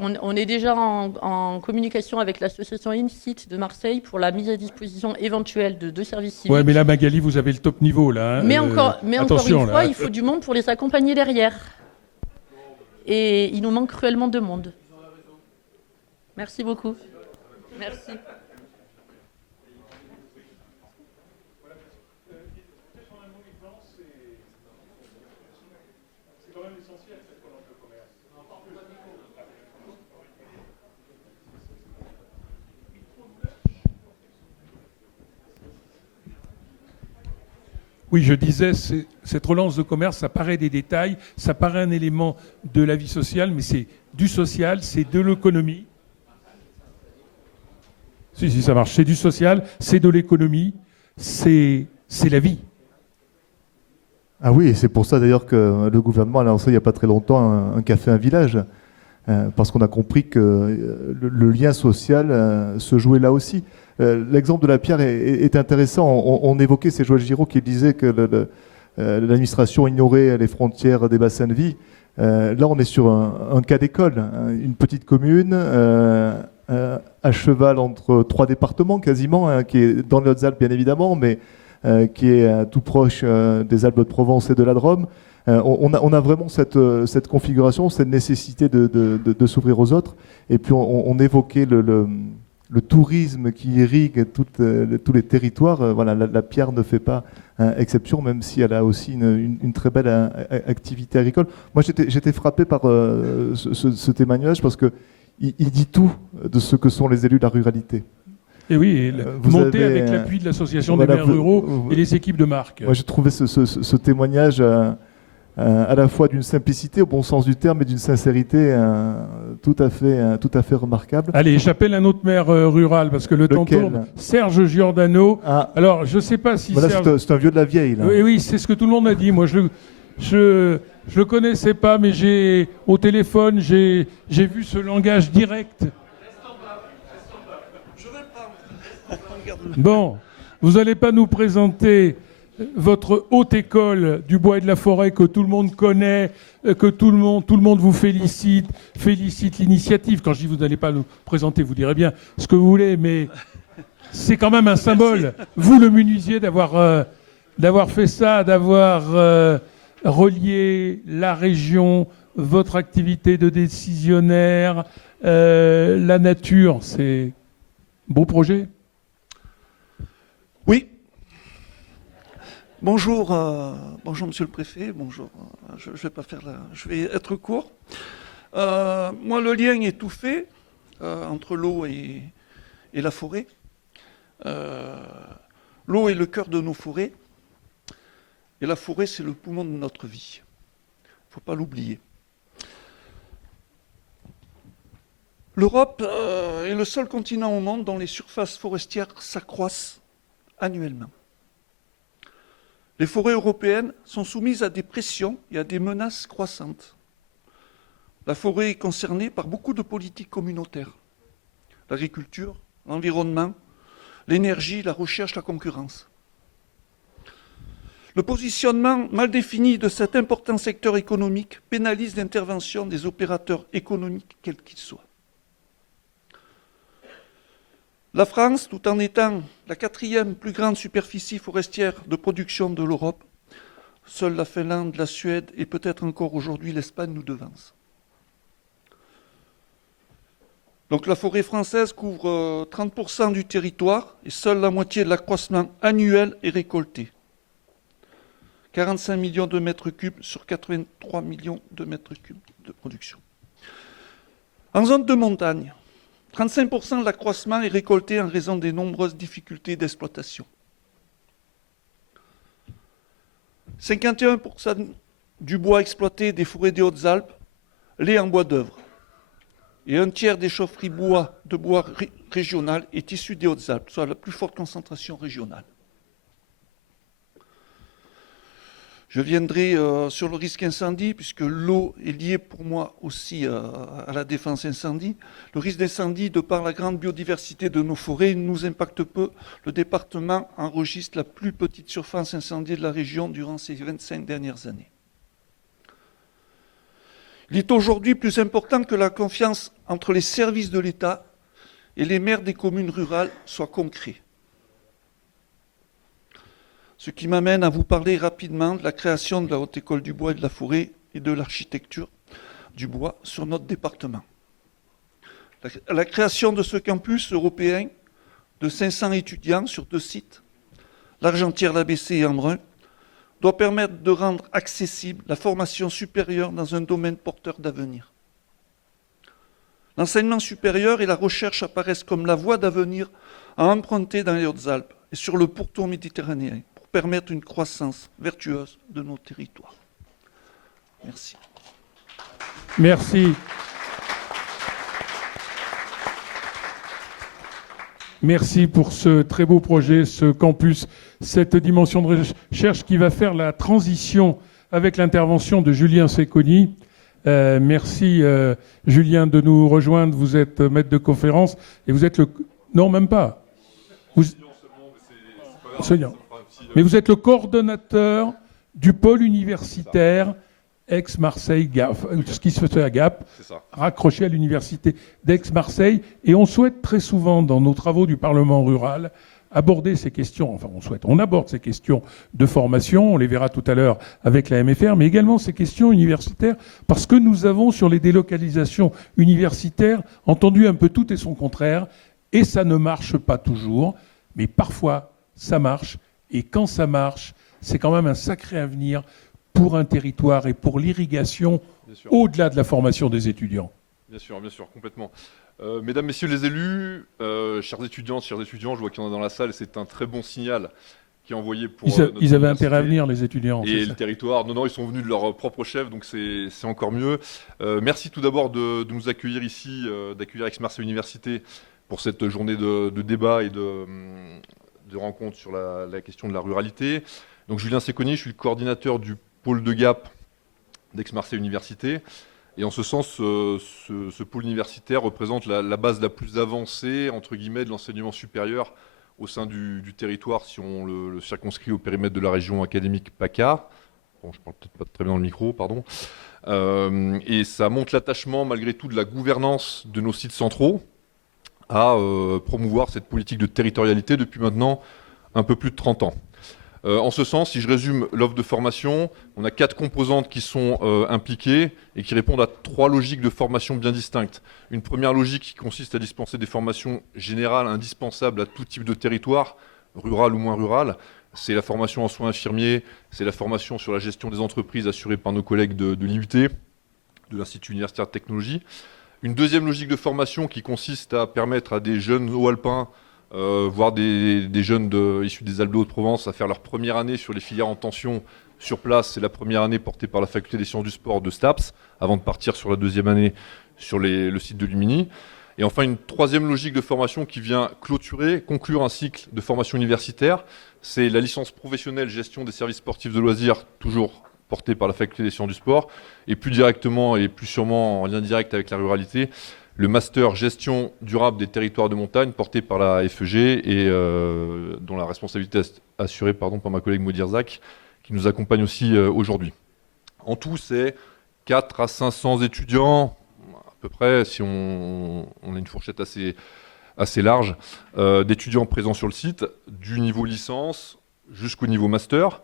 on est déjà en communication avec l'association InSite de Marseille pour la mise à disposition éventuelle de 2 services civiques. Ouais, mais là, Magali, vous avez le top niveau, là. Hein. Mais encore une fois, là. il faut du monde pour les accompagner derrière. Et il nous manque cruellement de monde. Merci beaucoup. Merci. Oui, je disais, cette relance de commerce, ça paraît des détails, ça paraît un élément de la vie sociale, mais c'est du social, c'est de l'économie. Si, ça marche. C'est du social, c'est de l'économie, c'est la vie. Ah oui, et c'est pour ça d'ailleurs que le gouvernement a lancé il n'y a pas très longtemps un café, un village, parce qu'on a compris que le lien social se jouait là aussi. L'exemple de la pierre est intéressant. On évoquait, c'est Joël Giraud qui disait que l'administration ignorait les frontières des bassins de vie. Là, on est sur un cas d'école, une petite commune à cheval entre 3 départements quasiment, qui est dans les Hautes-Alpes bien évidemment, mais qui est tout proche des Alpes de Provence et de la Drôme. On a vraiment cette configuration, cette nécessité de s'ouvrir aux autres. Et puis on évoquait le tourisme qui irrigue tous les territoires. Voilà, la Pierre ne fait pas exception, même si elle a aussi une très belle activité agricole. Moi, j'étais frappé par ce témoignage parce qu'il dit tout de ce que sont les élus de la ruralité. Et oui, monté avec l'appui de l'association des maires ruraux et les équipes de Marc. Moi, j'ai trouvé ce témoignage à la fois d'une simplicité au bon sens du terme et d'une sincérité tout à fait remarquable. Allez, j'appelle un autre maire rural parce que le temps tourne. Serge Giordano. Ah. Alors, je ne sais pas si voilà, c'est un vieux de la vieille. Là. Oui, c'est ce que tout le monde m'a dit. Moi, je le connaissais pas, mais au téléphone, j'ai vu ce langage direct. Bon, vous n'allez pas nous présenter votre haute école du bois et de la forêt que tout le monde connaît, que tout le monde vous félicite l'initiative. Quand je dis vous n'allez pas nous présenter, vous direz bien ce que vous voulez, mais c'est quand même un symbole. Vous, le menuisier, d'avoir fait ça, d'avoir relié la région, votre activité de décisionnaire, la nature, c'est un beau projet. Oui. Bonjour, bonjour Monsieur le Préfet. Bonjour. Je vais être court. Moi, le lien est tout fait entre l'eau et la forêt. L'eau est le cœur de nos forêts, et la forêt, c'est le poumon de notre vie. Il ne faut pas l'oublier. L'Europe est le seul continent au monde dont les surfaces forestières s'accroissent annuellement. Les forêts européennes sont soumises à des pressions et à des menaces croissantes. La forêt est concernée par beaucoup de politiques communautaires. L'agriculture, l'environnement, l'énergie, la recherche, la concurrence. Le positionnement mal défini de cet important secteur économique pénalise l'intervention des opérateurs économiques, quels qu'ils soient. La France, tout en étant la 4e plus grande superficie forestière de production de l'Europe, seule la Finlande, la Suède et peut-être encore aujourd'hui l'Espagne nous devancent. Donc la forêt française couvre 30% du territoire et seule la moitié de l'accroissement annuel est récolté. 45 millions de mètres cubes sur 83 millions de mètres cubes de production. En zone de montagne, 35% de l'accroissement est récolté en raison des nombreuses difficultés d'exploitation. 51% du bois exploité des forêts des Hautes-Alpes l'est en bois d'œuvre. Et un tiers des chaufferies de bois régionales est issu des Hautes-Alpes, soit la plus forte concentration régionale. Je viendrai sur le risque incendie, puisque l'eau est liée pour moi aussi à la défense incendie. Le risque d'incendie, de par la grande biodiversité de nos forêts, nous impacte peu. Le département enregistre la plus petite surface incendiée de la région durant ces 25 dernières années. Il est aujourd'hui plus important que la confiance entre les services de l'État et les maires des communes rurales soit concret. Ce qui m'amène à vous parler rapidement de la création de la Haute École du Bois et de la Forêt et de l'architecture du bois sur notre département. La création de ce campus européen de 500 étudiants sur 2 sites, l'Argentière-l'ABC et Embrun, doit permettre de rendre accessible la formation supérieure dans un domaine porteur d'avenir. L'enseignement supérieur et la recherche apparaissent comme la voie d'avenir à emprunter dans les Hautes-Alpes et sur le pourtour méditerranéen pour pour permettre une croissance vertueuse de nos territoires. Merci. Merci. Merci pour ce très beau projet, ce campus, cette dimension de recherche qui va faire la transition avec l'intervention de Julien Séconi. Merci Julien de nous rejoindre. Vous êtes maître de conférence et vous êtes le... Non, même pas. Enseignant. Mais vous êtes le coordonnateur du pôle universitaire Aix-Marseille-Gap, ce qui se fait à Gap, raccroché à l'université d'Aix-Marseille. Et on souhaite très souvent, dans nos travaux du Parlement rural, aborder ces questions, enfin on aborde ces questions de formation, on les verra tout à l'heure avec la MFR, mais également ces questions universitaires, parce que nous avons sur les délocalisations universitaires entendu un peu tout et son contraire, et ça ne marche pas toujours, mais parfois ça marche, et quand ça marche, c'est quand même un sacré avenir pour un territoire et pour l'irrigation au-delà de la formation des étudiants. Bien sûr, complètement. Mesdames, Messieurs les élus, chères étudiantes, chers étudiants, je vois qu'il y en a dans la salle, c'est un très bon signal qui est envoyé pour ils avaient intérêt à venir, les étudiants. Et le territoire. Non, ils sont venus de leur propre chef, donc c'est encore mieux. Merci tout d'abord de nous accueillir ici, d'accueillir Aix-Marseille Université pour cette journée de débat et de rencontre sur la question de la ruralité. Donc Julien Séconi, je suis le coordinateur du pôle de Gap d'Aix-Marseille Université. Et en ce sens, ce pôle universitaire représente la base la plus avancée, entre guillemets, de l'enseignement supérieur au sein du territoire, si on le circonscrit au périmètre de la région académique PACA. Bon, je parle peut-être pas très bien dans le micro, pardon. Et ça montre l'attachement, malgré tout, de la gouvernance de nos sites centraux à promouvoir cette politique de territorialité depuis maintenant un peu plus de 30 ans. En ce sens, si je résume l'offre de formation, on a 4 composantes qui sont impliquées et qui répondent à 3 logiques de formation bien distinctes. Une première logique qui consiste à dispenser des formations générales indispensables à tout type de territoire, rural ou moins rural. C'est la formation en soins infirmiers, c'est la formation sur la gestion des entreprises assurée par nos collègues de l'IUT, de l'Institut universitaire de technologie. Une deuxième logique de formation qui consiste à permettre à des jeunes hauts-alpins, voire des jeunes issus des Alpes de Haute-Provence à faire leur première année sur les filières en tension sur place. C'est la première année portée par la faculté des sciences du sport de STAPS, avant de partir sur la deuxième année sur le site de Lumini. Et enfin, une troisième logique de formation qui vient conclure un cycle de formation universitaire, c'est la licence professionnelle gestion des services sportifs de loisirs, toujours portée par la faculté des sciences du sport, et plus directement et plus sûrement en lien direct avec la ruralité, le master gestion durable des territoires de montagne porté par la FEG et dont la responsabilité est assurée par ma collègue Maud Irzak, qui nous accompagne aussi aujourd'hui. En tout, c'est 4 à 500 étudiants, à peu près, si on a une fourchette assez large, d'étudiants présents sur le site, du niveau licence jusqu'au niveau master.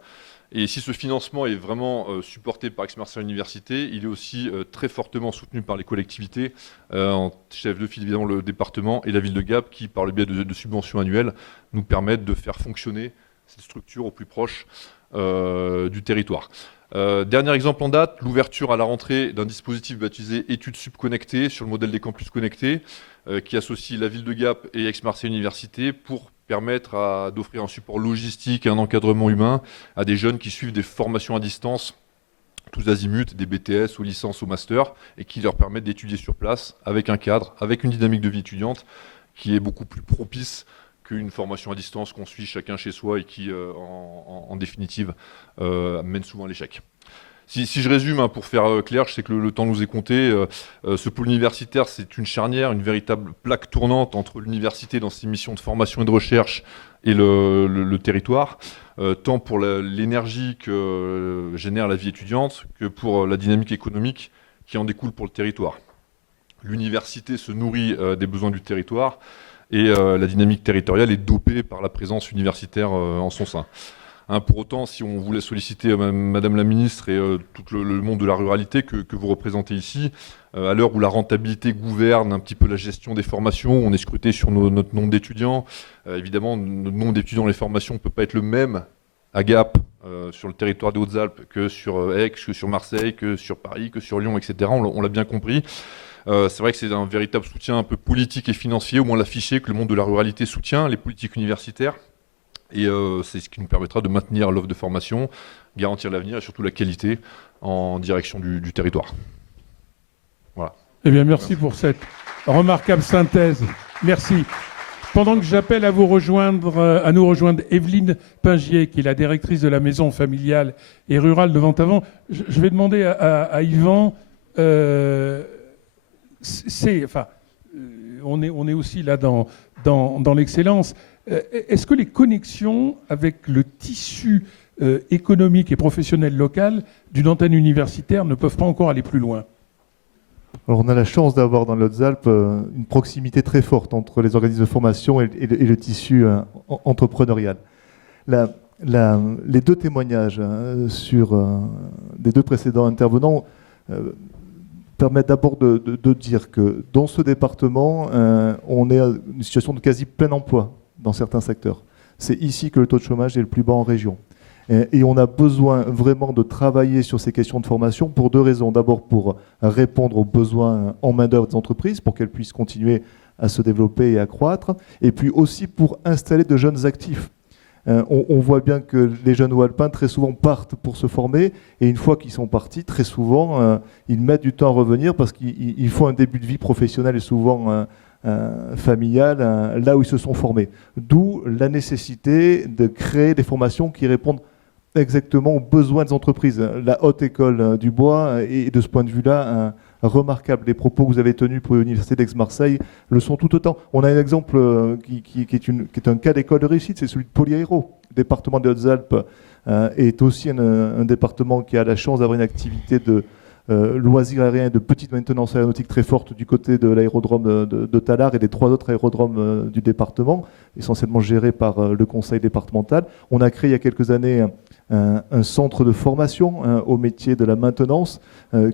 Et si ce financement est vraiment supporté par Aix-Marseille Université, il est aussi très fortement soutenu par les collectivités, en chef de file évidemment le département et la ville de Gap, qui par le biais de subventions annuelles nous permettent de faire fonctionner cette structure au plus proche du territoire. Dernier exemple en date, l'ouverture à la rentrée d'un dispositif baptisé Études subconnectées sur le modèle des campus connectés, qui associe la ville de Gap et Aix-Marseille Université pour permettre d'offrir un support logistique et un encadrement humain à des jeunes qui suivent des formations à distance, tous azimuts, des BTS, aux licences, aux masters, et qui leur permettent d'étudier sur place avec un cadre, avec une dynamique de vie étudiante qui est beaucoup plus propice qu'une formation à distance qu'on suit chacun chez soi et qui, en définitive, mène souvent à l'échec. Si je résume, pour faire clair, je sais que le temps nous est compté, ce pôle universitaire, c'est une charnière, une véritable plaque tournante entre l'université dans ses missions de formation et de recherche et le territoire, tant pour l'énergie que génère la vie étudiante que pour la dynamique économique qui en découle pour le territoire. L'université se nourrit des besoins du territoire et la dynamique territoriale est dopée par la présence universitaire en son sein. Pour autant, si on voulait solliciter Madame la Ministre et tout le monde de la ruralité que vous représentez ici, à l'heure où la rentabilité gouverne un petit peu la gestion des formations, on est scruté sur notre nombre d'étudiants. Évidemment, notre nombre d'étudiants dans les formations ne peut pas être le même à Gap, sur le territoire des Hautes-Alpes, que sur Aix, que sur Marseille, que sur Paris, que sur Lyon, etc. On l'a bien compris. C'est vrai que c'est un véritable soutien un peu politique et financier, au moins l'afficher, que le monde de la ruralité soutient les politiques universitaires. Et c'est ce qui nous permettra de maintenir l'offre de formation, garantir l'avenir et surtout la qualité en direction du territoire. Voilà. Eh bien, merci pour cette remarquable synthèse. Merci. Pendant que j'appelle à nous rejoindre Evelyne Pingier, qui est la directrice de la maison familiale et rurale de Ventavon, je vais demander à Yvan, on est aussi là dans l'excellence. Est-ce que les connexions avec le tissu économique et professionnel local d'une antenne universitaire ne peuvent pas encore aller plus loin ? Alors, on a la chance d'avoir dans les Hautes-Alpes une proximité très forte entre les organismes de formation et le tissu entrepreneurial. Les deux témoignages des deux précédents intervenants permettent d'abord de dire que dans ce département, on est à une situation de quasi plein emploi dans certains secteurs. C'est ici que le taux de chômage est le plus bas en région. Et on a besoin vraiment de travailler sur ces questions de formation pour deux raisons. D'abord pour répondre aux besoins en main-d'œuvre des entreprises, pour qu'elles puissent continuer à se développer et à croître, et puis aussi pour installer de jeunes actifs. On voit bien que les jeunes Walpins très souvent partent pour se former, et une fois qu'ils sont partis, très souvent, ils mettent du temps à revenir parce qu'ils font un début de vie professionnelle et souvent familiale là où ils se sont formés. D'où la nécessité de créer des formations qui répondent exactement aux besoins des entreprises. La Haute École du Bois est de ce point de vue-là remarquable. Les propos que vous avez tenus pour l'Université d'Aix-Marseille le sont tout autant. On a un exemple qui est un cas d'école de réussite, c'est celui de Polyaéro. Le département des Hautes-Alpes est aussi un département qui a la chance d'avoir une activité de loisirs aériens et de petite maintenance aéronautique très forte du côté de l'aérodrome de Tallard et des trois autres aérodromes du département, essentiellement gérés par le conseil départemental. On a créé il y a quelques années un centre de formation au métier de la maintenance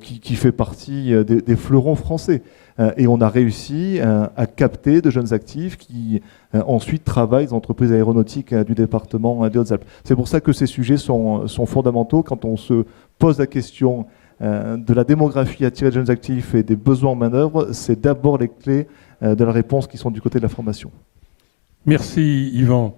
qui fait partie des fleurons français. Et on a réussi à capter de jeunes actifs qui ensuite travaillent dans les entreprises aéronautiques du département des Hautes-Alpes. C'est pour ça que ces sujets sont fondamentaux quand on se pose la question de la démographie attirée de jeunes actifs et des besoins en main-d'œuvre. C'est d'abord les clés de la réponse qui sont du côté de la formation. Merci Yvan.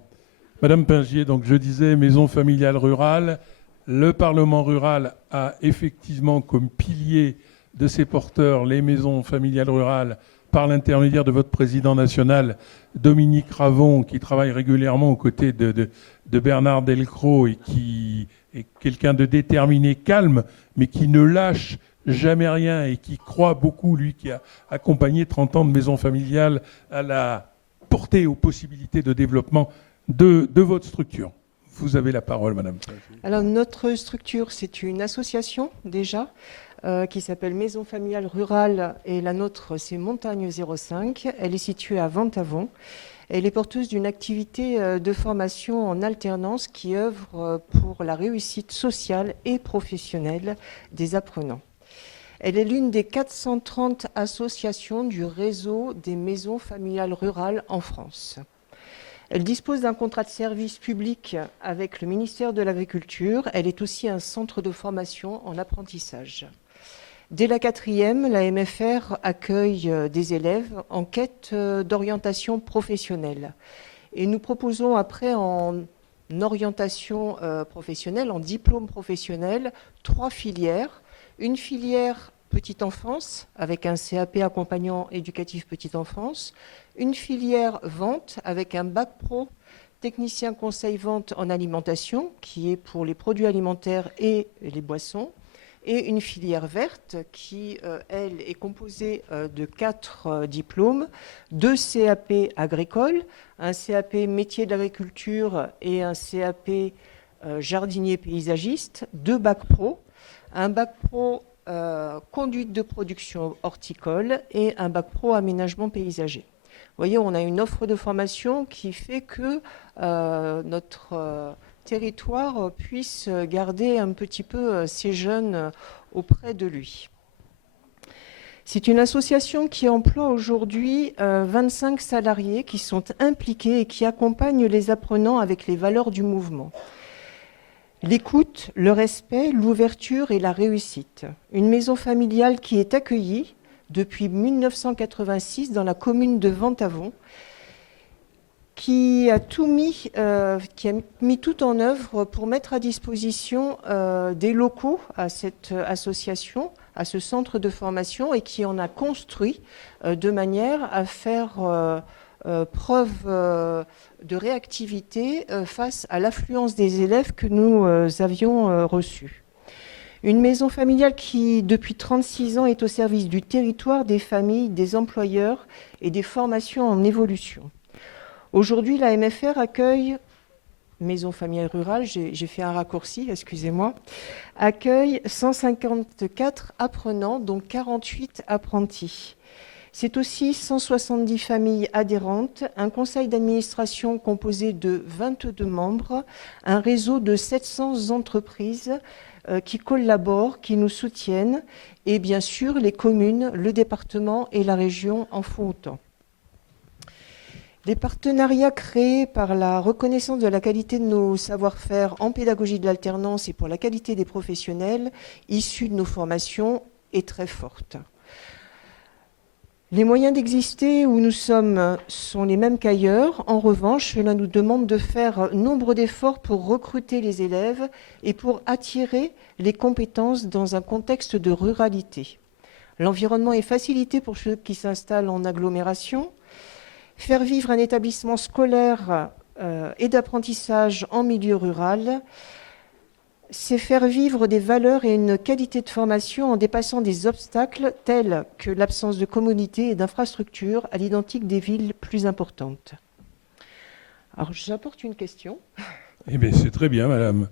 Madame Pingier, donc je disais maison familiale rurale. Le Parlement rural a effectivement comme pilier de ses porteurs les maisons familiales rurales par l'intermédiaire de votre président national, Dominique Ravon, qui travaille régulièrement aux côtés de Bernard Delcros et qui est quelqu'un de déterminé, calme, mais qui ne lâche jamais rien et qui croit beaucoup, lui qui a accompagné 30 ans de maisons familiales, à la portée aux possibilités de développement de votre structure. Vous avez la parole, Madame. Alors, notre structure, c'est une association déjà qui s'appelle Maison familiale rurale et la nôtre, c'est Montagne 05. Elle est située à Ventavon. Elle est porteuse d'une activité de formation en alternance qui œuvre pour la réussite sociale et professionnelle des apprenants. Elle est l'une des 430 associations du réseau des maisons familiales rurales en France. Elle dispose d'un contrat de service public avec le ministère de l'Agriculture. Elle est aussi un centre de formation en apprentissage. Dès la 4e, la MFR accueille des élèves en quête d'orientation professionnelle. Et nous proposons après en orientation professionnelle, en diplôme professionnel, 3 filières. Une filière petite enfance, avec un CAP accompagnant éducatif petite enfance. Une filière vente, avec un bac pro technicien conseil vente en alimentation, qui est pour les produits alimentaires et les boissons. Et une filière verte qui, elle, est composée de 4 diplômes, 2 CAP agricoles, un CAP métier de l'agriculture et un CAP jardinier paysagiste, 2 bacs pro, un bac pro conduite de production horticole et un bac pro aménagement paysager. Vous voyez, on a une offre de formation qui fait que notre territoire puisse garder un petit peu ces jeunes auprès de lui. C'est une association qui emploie aujourd'hui 25 salariés qui sont impliqués et qui accompagnent les apprenants avec les valeurs du mouvement. L'écoute, le respect, l'ouverture et la réussite. Une maison familiale qui est accueillie depuis 1986 dans la commune de Ventavon. qui a mis tout en œuvre pour mettre à disposition des locaux à cette association, à ce centre de formation, et qui en a construit de manière à faire preuve de réactivité face à l'affluence des élèves que nous avions reçus. Une maison familiale qui, depuis 36 ans, est au service du territoire, des familles, des employeurs et des formations en évolution. Aujourd'hui, la MFR accueille, Maison familiale rurale, j'ai fait un raccourci, excusez-moi, accueille 154 apprenants, dont 48 apprentis. C'est aussi 170 familles adhérentes, un conseil d'administration composé de 22 membres, un réseau de 700 entreprises qui collaborent, qui nous soutiennent, et bien sûr les communes, le département et la région en font autant. Les partenariats créés par la reconnaissance de la qualité de nos savoir-faire en pédagogie de l'alternance et pour la qualité des professionnels issus de nos formations est très forte. Les moyens d'exister où nous sommes sont les mêmes qu'ailleurs. En revanche, cela nous demande de faire nombre d'efforts pour recruter les élèves et pour attirer les compétences dans un contexte de ruralité. L'environnement est facilité pour ceux qui s'installent en agglomération. Faire vivre un établissement scolaire et d'apprentissage en milieu rural, c'est faire vivre des valeurs et une qualité de formation en dépassant des obstacles tels que l'absence de communauté et d'infrastructures à l'identique des villes plus importantes. Alors, j'apporte une question. Eh bien, c'est très bien, madame.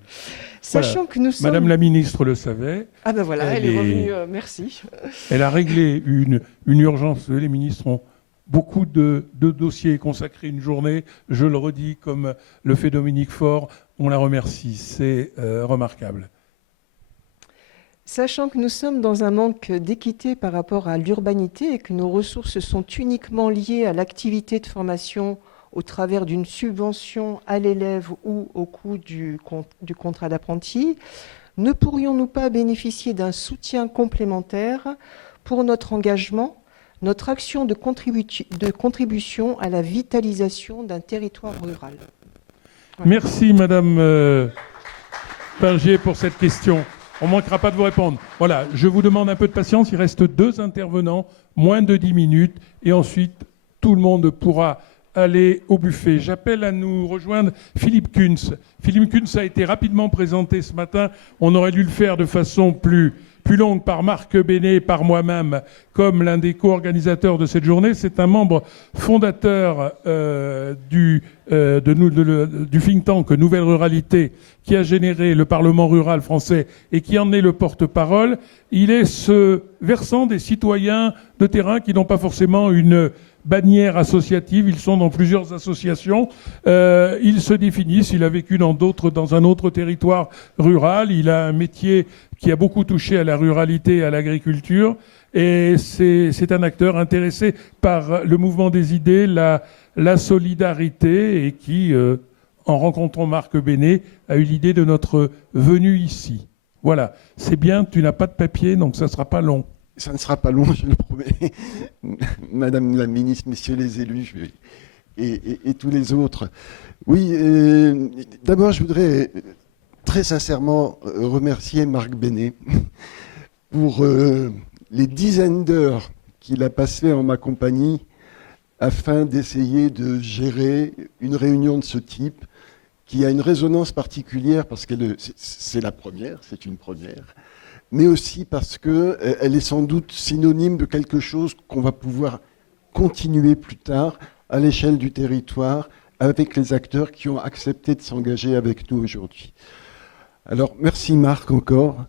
Sachant que nous sommes... Madame la ministre le savait. Ah ben voilà, elle est revenue, merci. Elle a réglé une urgence. Les ministres ont beaucoup de dossiers consacrés une journée. Je le redis, comme le fait Dominique Faure. On la remercie, c'est remarquable. Sachant que nous sommes dans un manque d'équité par rapport à l'urbanité et que nos ressources sont uniquement liées à l'activité de formation au travers d'une subvention à l'élève ou au coût du contrat d'apprenti, ne pourrions-nous pas bénéficier d'un soutien complémentaire pour notre engagement, notre action de contribution à la vitalisation d'un territoire rural ? Merci, Madame Pingier, pour cette question. On ne manquera pas de vous répondre. Voilà, je vous demande un peu de patience. Il reste 2 intervenants, moins de 10 minutes. Et ensuite, tout le monde pourra aller au buffet. J'appelle à nous rejoindre Philippe Kunz. Philippe Kunz a été rapidement présenté ce matin. On aurait dû le faire de façon plus longue par Marc Bénet et par moi-même, comme l'un des co-organisateurs de cette journée. C'est un membre fondateur du think tank Nouvelle Ruralité, qui a généré le Parlement rural français et qui en est le porte-parole. Il est ce versant des citoyens de terrain qui n'ont pas forcément une bannière associative, ils sont dans plusieurs associations, ils se définissent, il a vécu dans un autre territoire rural, il a un métier qui a beaucoup touché à la ruralité et à l'agriculture, et c'est un acteur intéressé par le mouvement des idées, la solidarité, et qui, en rencontrant Marc Bénet, a eu l'idée de notre venue ici. Voilà, c'est bien, tu n'as pas de papier, donc ça ne sera pas long. Ça ne sera pas long, je le promets. Madame la ministre, messieurs les élus et tous les autres. Oui, d'abord, je voudrais très sincèrement remercier Marc Bénet pour les dizaines d'heures qu'il a passées en ma compagnie afin d'essayer de gérer une réunion de ce type qui a une résonance particulière parce que c'est une première. Mais aussi parce qu'elle est sans doute synonyme de quelque chose qu'on va pouvoir continuer plus tard à l'échelle du territoire avec les acteurs qui ont accepté de s'engager avec nous aujourd'hui. Alors, merci Marc encore.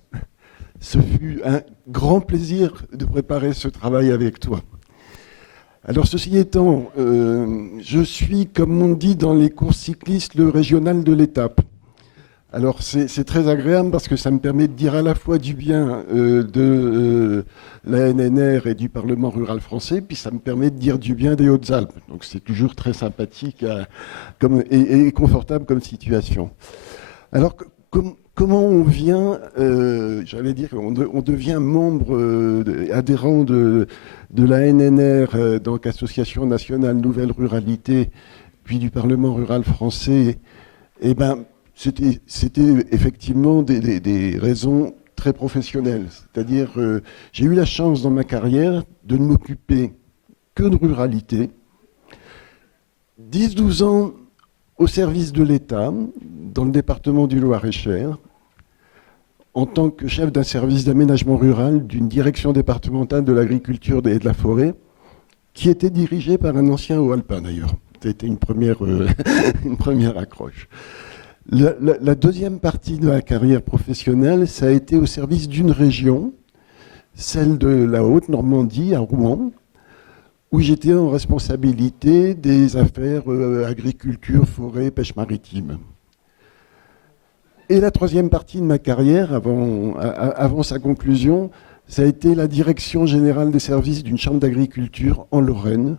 Ce fut un grand plaisir de préparer ce travail avec toi. Alors, ceci étant, je suis, comme on dit dans les courses cyclistes, le régional de l'étape. Alors c'est très agréable parce que ça me permet de dire à la fois du bien de la NNR et du Parlement rural français, puis ça me permet de dire du bien des Hautes-Alpes. Donc c'est toujours très sympathique et confortable comme situation. Alors comment on vient, j'allais dire, on devient membre adhérent de la NNR, donc Association nationale Nouvelle Ruralité, puis du Parlement rural français, eh ben, c'était effectivement des raisons très professionnelles. C'est-à-dire, j'ai eu la chance dans ma carrière de ne m'occuper que de ruralité. 10-12 ans au service de l'État, dans le département du Loir-et-Cher, en tant que chef d'un service d'aménagement rural d'une direction départementale de l'agriculture et de la forêt, qui était dirigée par un ancien haut alpin d'ailleurs. C'était une première accroche. La deuxième partie de ma carrière professionnelle, ça a été au service d'une région, celle de la Haute-Normandie, à Rouen, où j'étais en responsabilité des affaires agriculture, forêt, pêche maritime. Et la troisième partie de ma carrière, avant sa conclusion, ça a été la direction générale des services d'une chambre d'agriculture en Lorraine.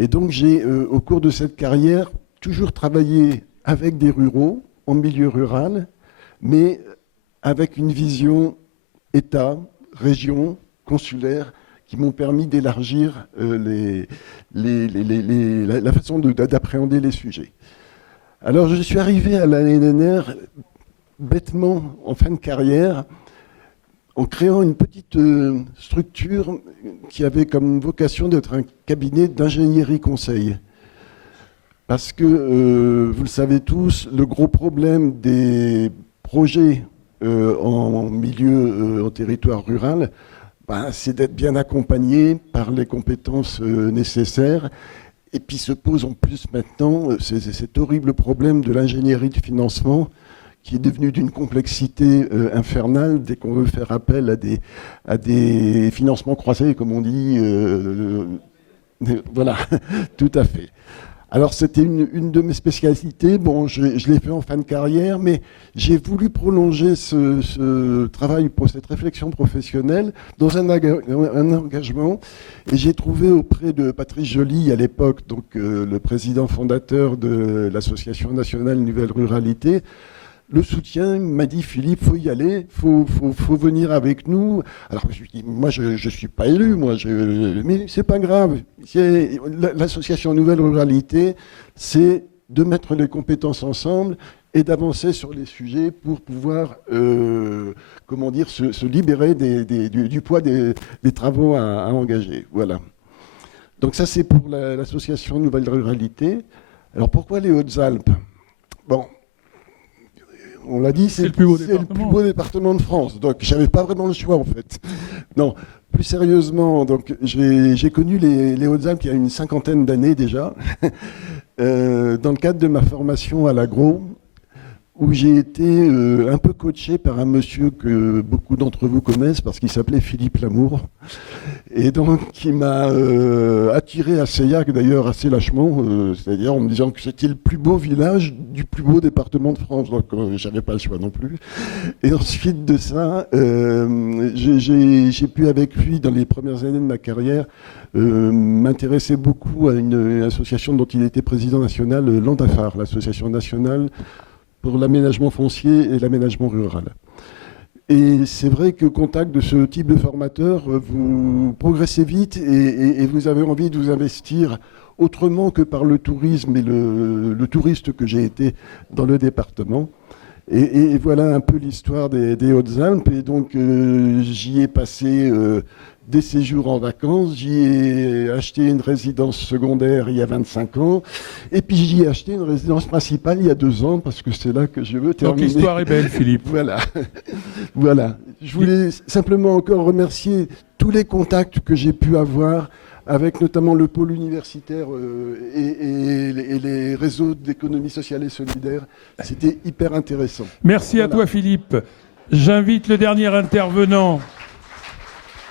Et donc j'ai, au cours de cette carrière, toujours travaillé avec des ruraux, en milieu rural, mais avec une vision État, région, consulaire, qui m'ont permis d'élargir la façon d'appréhender les sujets. Alors je suis arrivé à la LNR bêtement en fin de carrière en créant une petite structure qui avait comme vocation d'être un cabinet d'ingénierie conseil. Parce que, vous le savez tous, le gros problème des projets en territoire rural, c'est d'être bien accompagné par les compétences nécessaires. Et puis se pose en plus maintenant cet horrible problème de l'ingénierie de financement qui est devenu d'une complexité infernale dès qu'on veut faire appel à des financements croisés, comme on dit. Voilà, tout à fait. Alors c'était une de mes spécialités. Bon, je l'ai fait en fin de carrière, mais j'ai voulu prolonger ce travail, cette réflexion professionnelle dans un engagement. Et j'ai trouvé auprès de Patrice Joly, à l'époque, donc le président fondateur de l'Association nationale Nouvelle Ruralité, le soutien. Il m'a dit: Philippe, faut y aller, faut venir avec nous. Alors je lui dis: moi je suis pas élu, mais c'est pas grave. L'association Nouvelle Ruralité, c'est de mettre les compétences ensemble et d'avancer sur les sujets pour pouvoir, se libérer du poids des travaux à engager. Voilà. Donc ça, c'est pour l'association Nouvelle Ruralité. Alors pourquoi les Hautes-Alpes? Bon. On l'a dit, c'est le plus beau département de France. Donc, je n'avais pas vraiment le choix, en fait. Non, plus sérieusement, donc, j'ai connu les Hautes-Alpes il y a une cinquantaine d'années déjà, dans le cadre de ma formation à l'agro, où j'ai été un peu coaché par un monsieur que beaucoup d'entre vous connaissent, parce qu'il s'appelait Philippe Lamour, et donc qui m'a attiré à Seillac, d'ailleurs assez lâchement, c'est-à-dire en me disant que c'était le plus beau village du plus beau département de France, donc j'avais pas le choix non plus. Et ensuite de ça, j'ai pu avec lui, dans les premières années de ma carrière, m'intéresser beaucoup à une association dont il était président national, l'ANDAFAR, l'association nationale pour l'aménagement foncier et l'aménagement rural. Et c'est vrai qu'au contact de ce type de formateur, vous progressez vite et vous avez envie de vous investir autrement que par le tourisme et le touriste que j'ai été dans le département. Et voilà un peu l'histoire des Hautes-Alpes. Et donc j'y ai passé des séjours en vacances, j'y ai acheté une résidence secondaire il y a 25 ans, et puis j'y ai acheté une résidence principale il y a 2 ans, parce que c'est là que je veux terminer. Donc l'histoire est belle, Philippe. Voilà. Voilà. Je voulais simplement encore remercier tous les contacts que j'ai pu avoir avec notamment le pôle universitaire et les réseaux d'économie sociale et solidaire. C'était hyper intéressant. Merci à toi, Philippe. J'invite le dernier intervenant,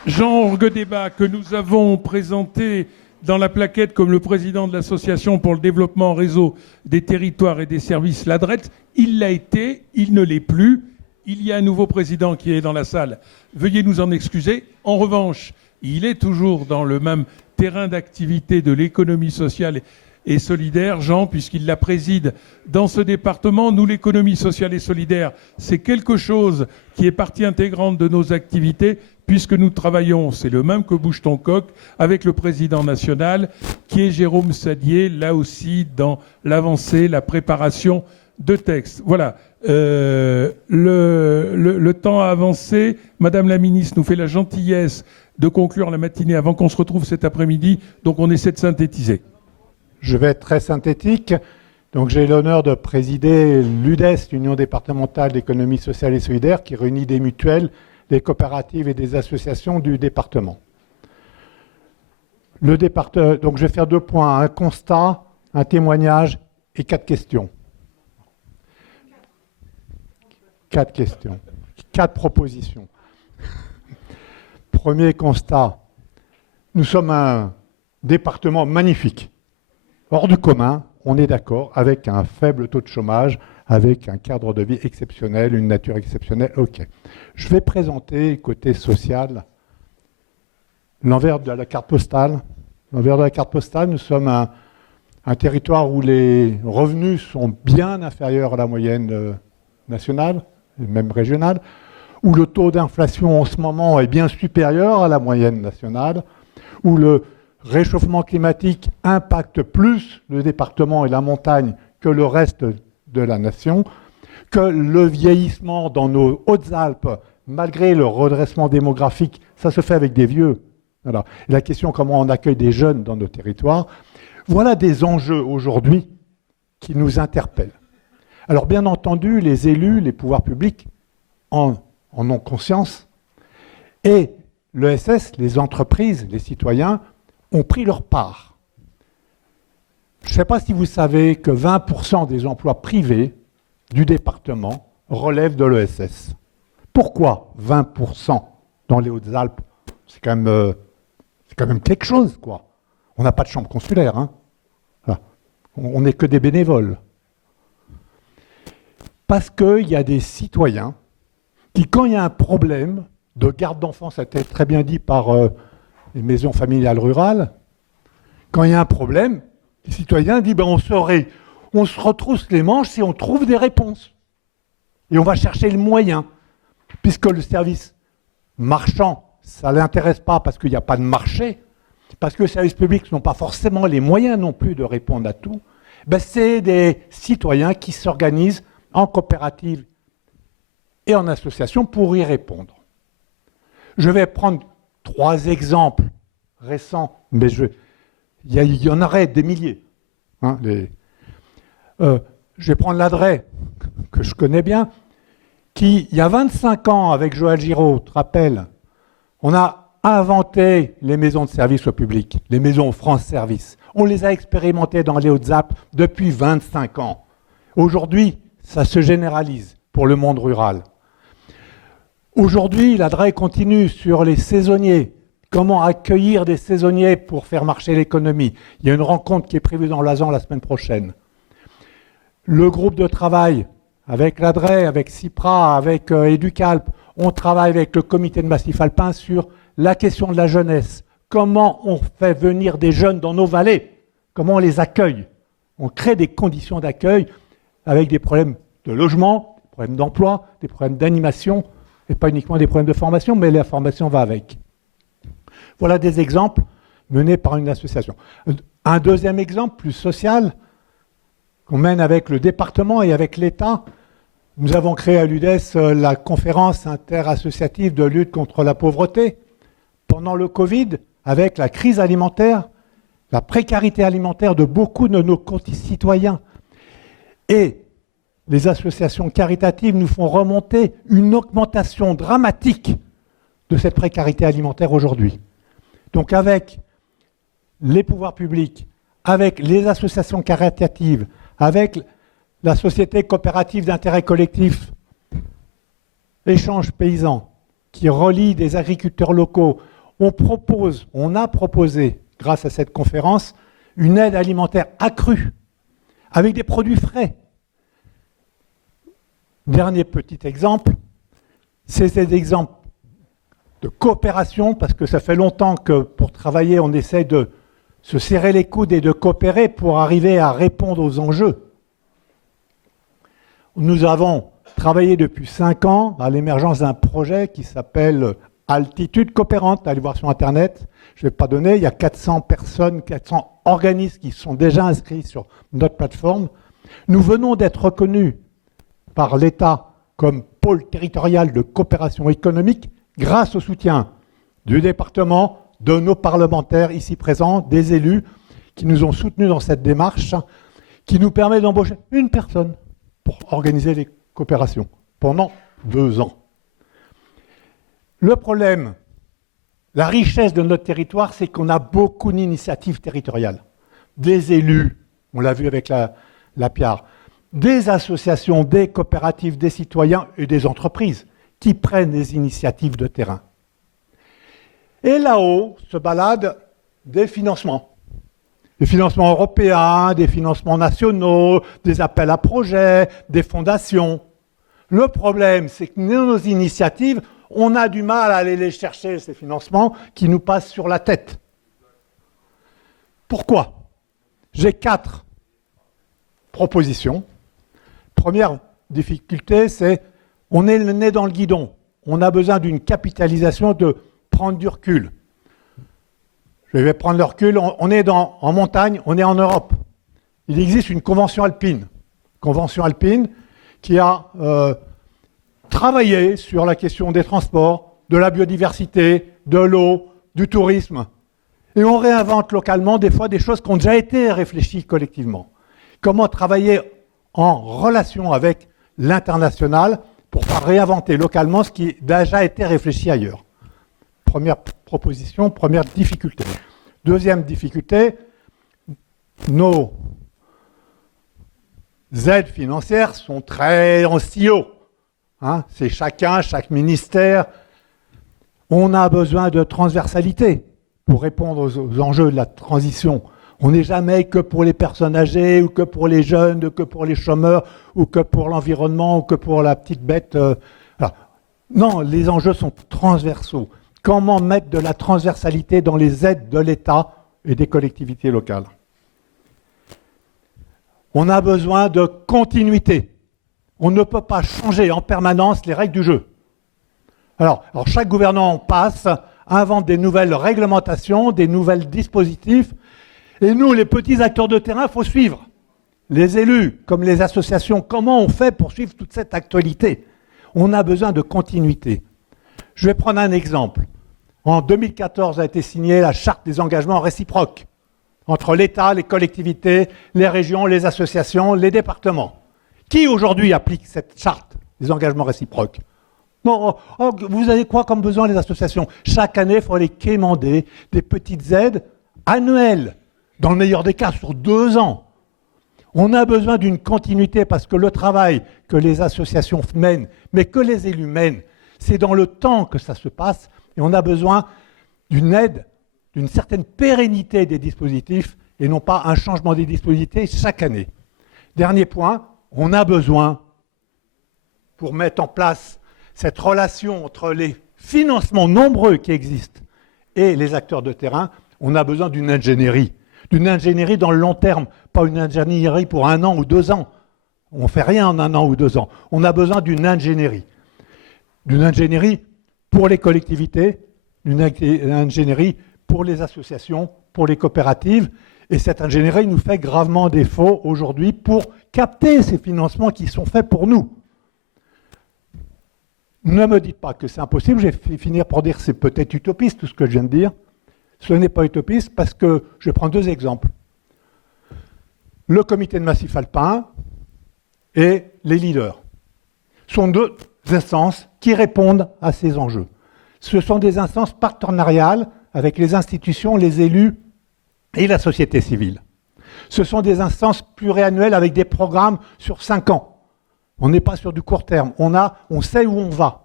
Jean Orgues-Débat, que nous avons présenté dans la plaquette comme le président de l'Association pour le développement en réseau des territoires et des services, l'ADRET. Il l'a été, il ne l'est plus. Il y a un nouveau président qui est dans la salle. Veuillez nous en excuser. En revanche, il est toujours dans le même terrain d'activité de l'économie sociale et solidaire, Jean, puisqu'il la préside dans ce département. Nous, l'économie sociale et solidaire, c'est quelque chose qui est partie intégrante de nos activités, puisque nous travaillons, c'est le même que Bouge ton coq, avec le président national, qui est Jérôme Sadier, là aussi dans l'avancée, la préparation de textes. Voilà. Le temps a avancé. Madame la ministre nous fait la gentillesse de conclure la matinée avant qu'on se retrouve cet après-midi. Donc on essaie de synthétiser. Je vais être très synthétique. Donc j'ai l'honneur de présider l'UDES, l'Union départementale d'économie sociale et solidaire, qui réunit des mutuelles, des coopératives et des associations du département. Donc je vais faire 2 points, un constat, un témoignage et 4 questions. 4 questions, 4 propositions. Premier constat, nous sommes un département magnifique, hors du commun, on est d'accord, avec un faible taux de chômage, avec un cadre de vie exceptionnel, une nature exceptionnelle, ok. Je vais présenter, côté social, l'envers de la carte postale. L'envers de la carte postale, nous sommes un territoire où les revenus sont bien inférieurs à la moyenne nationale, même régionale, où le taux d'inflation en ce moment est bien supérieur à la moyenne nationale, où le réchauffement climatique impacte plus le département et la montagne que le reste de la nation, que le vieillissement dans nos Hautes-Alpes, malgré le redressement démographique, ça se fait avec des vieux. Alors, la question comment on accueille des jeunes dans nos territoires, voilà des enjeux aujourd'hui qui nous interpellent. Alors bien entendu, les élus, les pouvoirs publics en ont conscience et l'ESS, les entreprises, les citoyens ont pris leur part. Je ne sais pas si vous savez que 20% des emplois privés du département relèvent de l'ESS. Pourquoi 20% dans les Hautes-Alpes? C'est quand même quelque chose, quoi. On n'a pas de chambre consulaire, hein. Voilà. On n'est que des bénévoles. Parce qu'il y a des citoyens qui, quand il y a un problème de garde d'enfants, ça a été très bien dit par les maisons familiales rurales, quand il y a un problème, les citoyens disent on se retrousse les manches si on trouve des réponses. Et on va chercher le moyen, puisque le service marchand, ça ne l'intéresse pas parce qu'il n'y a pas de marché, parce que les services publics n'ont pas forcément les moyens non plus de répondre à tout, c'est des citoyens qui s'organisent en coopérative et en association pour y répondre. Je vais prendre 3 exemples récents, mais il y en aurait des milliers. Hein, je vais prendre l'Adret, que je connais bien, qui, il y a 25 ans, avec Joël Giraud, tu te rappelles, on a inventé les maisons de service au public, les maisons France Service. On les a expérimentées dans les Hautes-Alpes depuis 25 ans. Aujourd'hui, ça se généralise pour le monde rural. Aujourd'hui, l'ADRE continue sur les saisonniers. Comment accueillir des saisonniers pour faire marcher l'économie? Il y a une rencontre qui est prévue dans l'Azan la semaine prochaine. Le groupe de travail avec l'ADRE, avec CIPRA, avec Educalp, on travaille avec le comité de massif alpin sur la question de la jeunesse. Comment on fait venir des jeunes dans nos vallées? Comment on les accueille? On crée des conditions d'accueil avec des problèmes de logement, des problèmes d'emploi, des problèmes d'animation, et pas uniquement des problèmes de formation, mais la formation va avec. Voilà des exemples menés par une association. Un deuxième exemple, plus social, qu'on mène avec le département et avec l'État. Nous avons créé à l'UDES la conférence interassociative de lutte contre la pauvreté. Pendant le Covid, avec la crise alimentaire, la précarité alimentaire de beaucoup de nos concitoyens. Et les associations caritatives nous font remonter une augmentation dramatique de cette précarité alimentaire aujourd'hui. Donc avec les pouvoirs publics, avec les associations caritatives, avec la société coopérative d'intérêt collectif, Échange Paysan, qui relie des agriculteurs locaux, on a proposé, grâce à cette conférence, une aide alimentaire accrue, avec des produits frais. Dernier petit exemple, c'est cet exemple de coopération, parce que ça fait longtemps que pour travailler, on essaie de se serrer les coudes et de coopérer pour arriver à répondre aux enjeux. Nous avons travaillé depuis 5 ans à l'émergence d'un projet qui s'appelle Altitude Coopérante. Allez voir sur Internet. Je ne vais pas donner. Il y a 400 personnes, 400 organismes qui sont déjà inscrits sur notre plateforme. Nous venons d'être reconnus par l'État comme pôle territorial de coopération économique grâce au soutien du département, de nos parlementaires ici présents, des élus qui nous ont soutenus dans cette démarche, qui nous permet d'embaucher une personne pour organiser les coopérations pendant 2 ans. Le problème, la richesse de notre territoire, c'est qu'on a beaucoup d'initiatives territoriales. Des élus, on l'a vu avec la Piare, des associations, des coopératives, des citoyens et des entreprises qui prennent des initiatives de terrain. Et là-haut se baladent des financements. Des financements européens, des financements nationaux, des appels à projets, des fondations. Le problème, c'est que nos initiatives, on a du mal à aller les chercher, ces financements, qui nous passent sur la tête. Pourquoi? J'ai 4 propositions. Première difficulté, c'est on est le nez dans le guidon. On a besoin d'une capitalisation, de prendre du recul. Je vais prendre le recul. On est en montagne, on est en Europe. Il existe une convention alpine. Convention alpine qui a travaillé sur la question des transports, de la biodiversité, de l'eau, du tourisme. Et on réinvente localement des fois des choses qui ont déjà été réfléchies collectivement. Comment travailler en relation avec l'international pour faire réinventer localement ce qui a déjà été réfléchi ailleurs. Première proposition, première difficulté. Deuxième difficulté, nos aides financières sont très en silo. C'est chaque ministère. On a besoin de transversalité pour répondre aux enjeux de la transition. On n'est jamais que pour les personnes âgées, ou que pour les jeunes, ou que pour les chômeurs, ou que pour l'environnement, ou que pour la petite bête. Non, les enjeux sont transversaux. Comment mettre de la transversalité dans les aides de l'État et des collectivités locales? On a besoin de continuité. On ne peut pas changer en permanence les règles du jeu. Alors chaque gouvernement passe, invente des nouvelles réglementations, des nouveaux dispositifs, et nous, les petits acteurs de terrain, il faut suivre. Les élus, comme les associations, comment on fait pour suivre toute cette actualité? On a besoin de continuité. Je vais prendre un exemple. En 2014 a été signée la charte des engagements réciproques entre l'État, les collectivités, les régions, les associations, les départements. Qui aujourd'hui applique cette charte des engagements réciproques? Non, vous avez quoi comme besoin les associations? Chaque année, il faut aller quémander des petites aides annuelles, dans le meilleur des cas, sur 2 ans. On a besoin d'une continuité parce que le travail que les associations mènent, mais que les élus mènent, c'est dans le temps que ça se passe et on a besoin d'une aide, d'une certaine pérennité des dispositifs et non pas un changement des dispositifs chaque année. Dernier point, on a besoin, pour mettre en place cette relation entre les financements nombreux qui existent et les acteurs de terrain, on a besoin d'une ingénierie. D'une ingénierie dans le long terme, pas une ingénierie pour 1 an ou 2 ans. On ne fait rien en 1 an ou 2 ans. On a besoin d'une ingénierie. D'une ingénierie pour les collectivités, d'une ingénierie pour les associations, pour les coopératives. Et cette ingénierie nous fait gravement défaut aujourd'hui pour capter ces financements qui sont faits pour nous. Ne me dites pas que c'est impossible. Je vais finir par dire que c'est peut-être utopiste tout ce que je viens de dire. Ce n'est pas utopiste parce que je prends 2 exemples. Le comité de massif alpin et les leaders sont 2 instances qui répondent à ces enjeux. Ce sont des instances partenariales avec les institutions, les élus et la société civile. Ce sont des instances pluriannuelles avec des programmes sur 5 ans. On n'est pas sur du court terme. On sait où on va.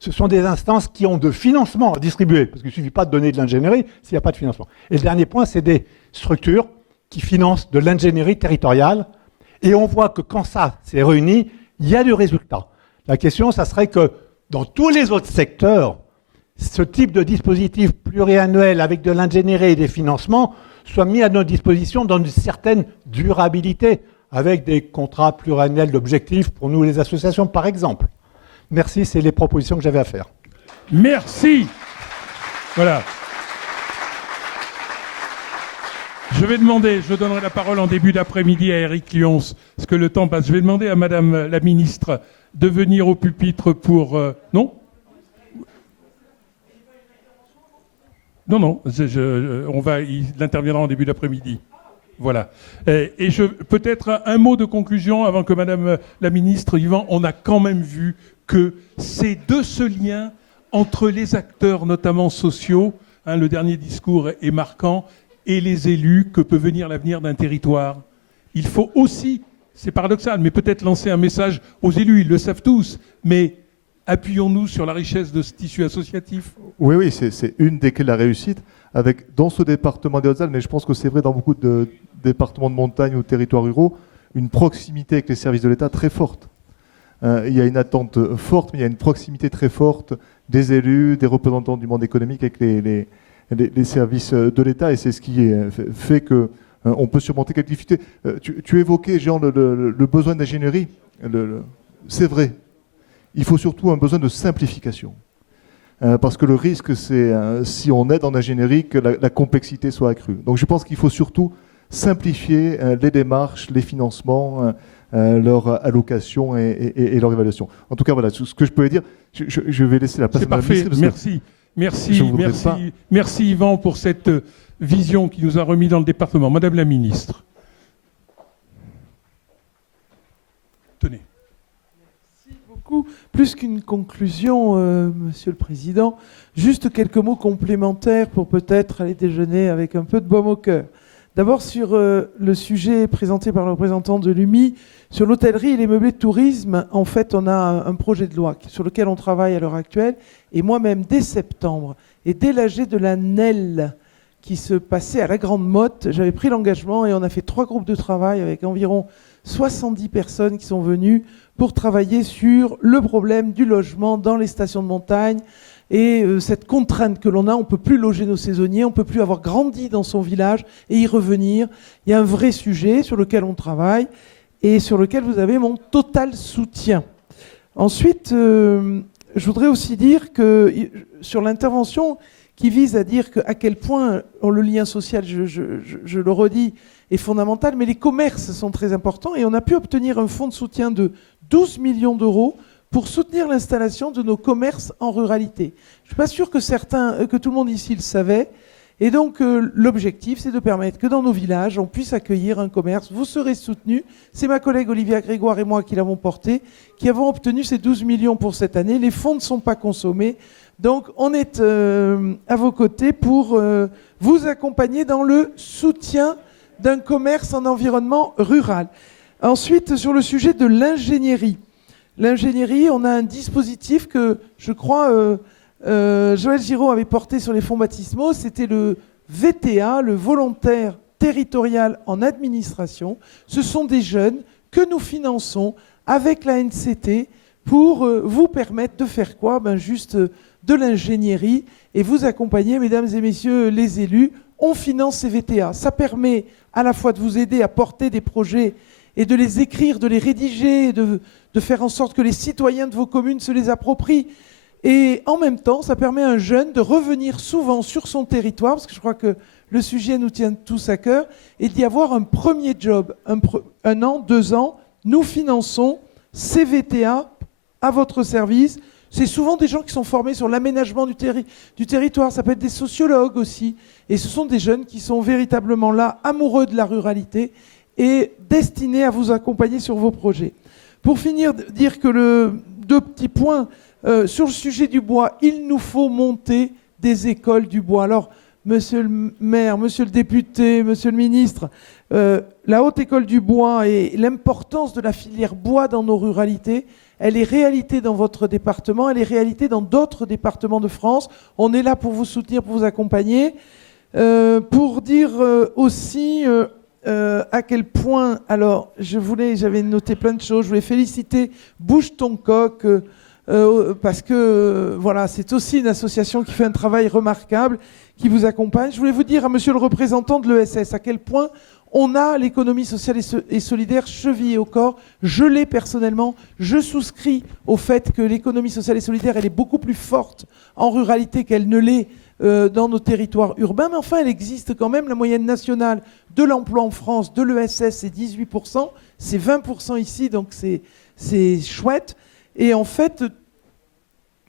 Ce sont des instances qui ont de financement à distribuer, parce qu'il ne suffit pas de donner de l'ingénierie s'il n'y a pas de financement. Et le dernier point, c'est des structures qui financent de l'ingénierie territoriale. Et on voit que quand ça s'est réuni, il y a du résultat. La question, ça serait que dans tous les autres secteurs, ce type de dispositif pluriannuel avec de l'ingénierie et des financements soient mis à notre disposition dans une certaine durabilité, avec des contrats pluriannuels d'objectifs pour nous les associations, par exemple. Merci, c'est les propositions que j'avais à faire. Merci. Voilà. Je donnerai la parole en début d'après-midi à Éric Lyons, parce que le temps passe. Je vais demander à Madame la ministre de venir au pupitre pour... Non ? Non, il interviendra en début d'après-midi. Voilà. Et peut-être un mot de conclusion avant que Madame la ministre, Yvan, on a quand même vu que c'est de ce lien entre les acteurs, notamment sociaux, le dernier discours est marquant, et les élus que peut venir l'avenir d'un territoire. Il faut aussi, c'est paradoxal, mais peut-être lancer un message aux élus, ils le savent tous, mais appuyons-nous sur la richesse de ce tissu associatif. Oui, c'est une des clés de la réussite, dans ce département des Hautes-Alpes, mais je pense que c'est vrai dans beaucoup de départements de montagne ou territoires ruraux, une proximité avec les services de l'État très forte. Il y a une attente forte, mais il y a une proximité très forte des élus, des représentants du monde économique avec les services de l'État, et c'est ce qui fait qu'on peut surmonter quelques difficultés. Tu évoquais, Jean, le besoin d'ingénierie. C'est vrai. Il faut surtout un besoin de simplification. Parce que le risque, c'est, si on aide en ingénierie, que la complexité soit accrue. Donc je pense qu'il faut surtout simplifier les démarches, les financements, leur allocation et leur évaluation. En tout cas, voilà ce que je pouvais dire. Je vais laisser la place à Mme la ministre. Merci Yvan pour cette vision qui nous a remis dans le département. Madame la ministre. Tenez. Merci beaucoup. Plus qu'une conclusion, Monsieur le Président, juste quelques mots complémentaires pour peut-être aller déjeuner avec un peu de baume au cœur. D'abord sur le sujet présenté par le représentant de l'UMI, sur l'hôtellerie et les meublés de tourisme, en fait, on a un projet de loi sur lequel on travaille à l'heure actuelle. Et moi-même, dès septembre, et dès l'AG de la NEL, qui se passait à la Grande Motte, j'avais pris l'engagement et on a fait 3 groupes de travail avec environ 70 personnes qui sont venues pour travailler sur le problème du logement dans les stations de montagne. Et cette contrainte que l'on a, on ne peut plus loger nos saisonniers, on ne peut plus avoir grandi dans son village et y revenir. Il y a un vrai sujet sur lequel on travaille et sur lequel vous avez mon total soutien. Ensuite, je voudrais aussi dire que sur l'intervention qui vise à dire à quel point le lien social, je le redis, est fondamental, mais les commerces sont très importants et on a pu obtenir un fonds de soutien de 12 millions d'euros pour soutenir l'installation de nos commerces en ruralité. Je ne suis pas sûr que tout le monde ici le savait. Et donc, l'objectif, c'est de permettre que dans nos villages, on puisse accueillir un commerce. Vous serez soutenus. C'est ma collègue Olivia Grégoire et moi qui l'avons porté, qui avons obtenu ces 12 millions pour cette année. Les fonds ne sont pas consommés. Donc, on est à vos côtés pour vous accompagner dans le soutien d'un commerce en environnement rural. Ensuite, sur le sujet de l'ingénierie. L'ingénierie, on a un dispositif que, je crois, Joël Giraud avait porté sur les fonds baptismaux, c'était le VTA, le volontaire territorial en administration. Ce sont des jeunes que nous finançons avec la NCT pour vous permettre de faire quoi ? Juste de l'ingénierie et vous accompagner, mesdames et messieurs les élus. On finance ces VTA. Ça permet à la fois de vous aider à porter des projets et de les écrire, de les rédiger, de faire en sorte que les citoyens de vos communes se les approprient. Et en même temps, ça permet à un jeune de revenir souvent sur son territoire, parce que je crois que le sujet nous tient tous à cœur, et d'y avoir un premier job, 1 an, 2 ans. Nous finançons ces VTA à votre service. C'est souvent des gens qui sont formés sur l'aménagement du territoire. Ça peut être des sociologues aussi. Et ce sont des jeunes qui sont véritablement là, amoureux de la ruralité et destinés à vous accompagner sur vos projets. Pour finir, dire que 2 petits points. Sur le sujet du bois, il nous faut monter des écoles du bois. Alors, monsieur le maire, monsieur le député, monsieur le ministre, la Haute École du Bois et l'importance de la filière bois dans nos ruralités, elle est réalité dans votre département, elle est réalité dans d'autres départements de France. On est là pour vous soutenir, pour vous accompagner. Pour dire aussi à quel point, alors j'avais noté plein de choses, je voulais féliciter Bouge ton coq, parce que voilà, c'est aussi une association qui fait un travail remarquable, qui vous accompagne. Je voulais vous dire à monsieur le représentant de l'ESS à quel point on a l'économie sociale et solidaire chevillée au corps. Je l'ai personnellement. Je souscris au fait que l'économie sociale et solidaire, elle est beaucoup plus forte en ruralité qu'elle ne l'est dans nos territoires urbains. Mais enfin, elle existe quand même. La moyenne nationale de l'emploi en France, de l'ESS, c'est 18%. C'est 20% ici, donc c'est chouette. Et en fait,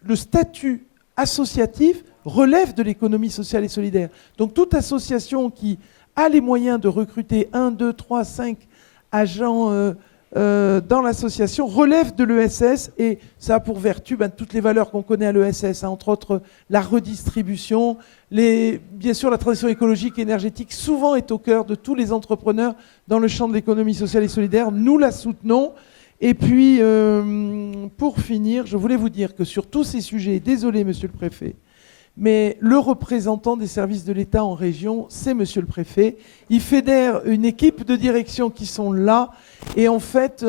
le statut associatif relève de l'économie sociale et solidaire. Donc toute association qui a les moyens de recruter 1, 2, 3, 5 agents dans l'association relève de l'ESS, et ça a pour vertu toutes les valeurs qu'on connaît à l'ESS, entre autres la redistribution, bien sûr la transition écologique et énergétique souvent est au cœur de tous les entrepreneurs dans le champ de l'économie sociale et solidaire. Nous la soutenons. Et puis, pour finir, je voulais vous dire que sur tous ces sujets, désolé monsieur le préfet, mais le représentant des services de l'État en région, c'est monsieur le préfet. Il fédère une équipe de direction qui sont là. Et en fait,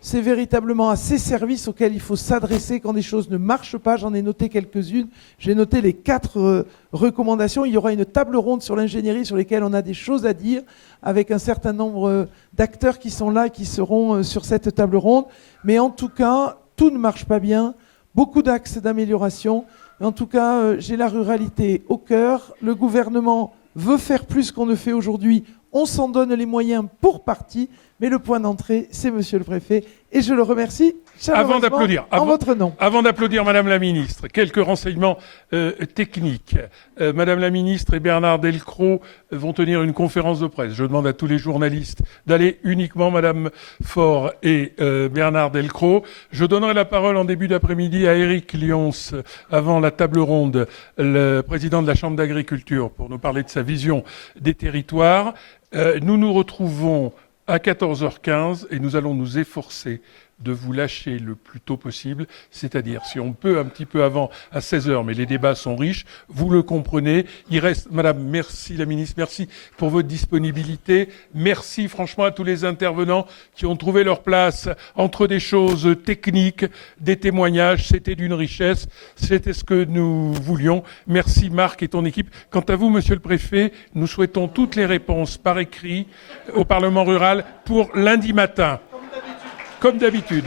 c'est véritablement à ces services auxquels il faut s'adresser quand des choses ne marchent pas. J'en ai noté quelques-unes. J'ai noté les 4 recommandations. Il y aura une table ronde sur l'ingénierie sur lesquelles on a des choses à dire, avec un certain nombre d'acteurs qui sont là et qui seront sur cette table ronde. Mais en tout cas, tout ne marche pas bien. Beaucoup d'axes d'amélioration. En tout cas, j'ai la ruralité au cœur. Le gouvernement veut faire plus qu'on ne fait aujourd'hui. On s'en donne les moyens pour partie. Mais le point d'entrée, c'est monsieur le préfet. Et je le remercie chaleureusement en votre nom. Avant d'applaudir Madame la Ministre, quelques renseignements techniques. Madame la Ministre et Bernard Delcros vont tenir une conférence de presse. Je demande à tous les journalistes d'aller uniquement Madame Faure et Bernard Delcros. Je donnerai la parole en début d'après-midi à Éric Lyons, avant la table ronde, le président de la Chambre d'agriculture, pour nous parler de sa vision des territoires. Nous nous retrouvons à 14h15 et nous allons nous efforcer de vous lâcher le plus tôt possible, c'est-à-dire si on peut un petit peu avant à 16h, mais les débats sont riches, vous le comprenez. Il reste, Madame, merci la ministre, merci pour votre disponibilité, merci franchement à tous les intervenants qui ont trouvé leur place entre des choses techniques, des témoignages, c'était d'une richesse, c'était ce que nous voulions. Merci Marc et ton équipe. Quant à vous, Monsieur le Préfet, nous souhaitons toutes les réponses par écrit au Parlement rural pour lundi matin. Comme d'habitude.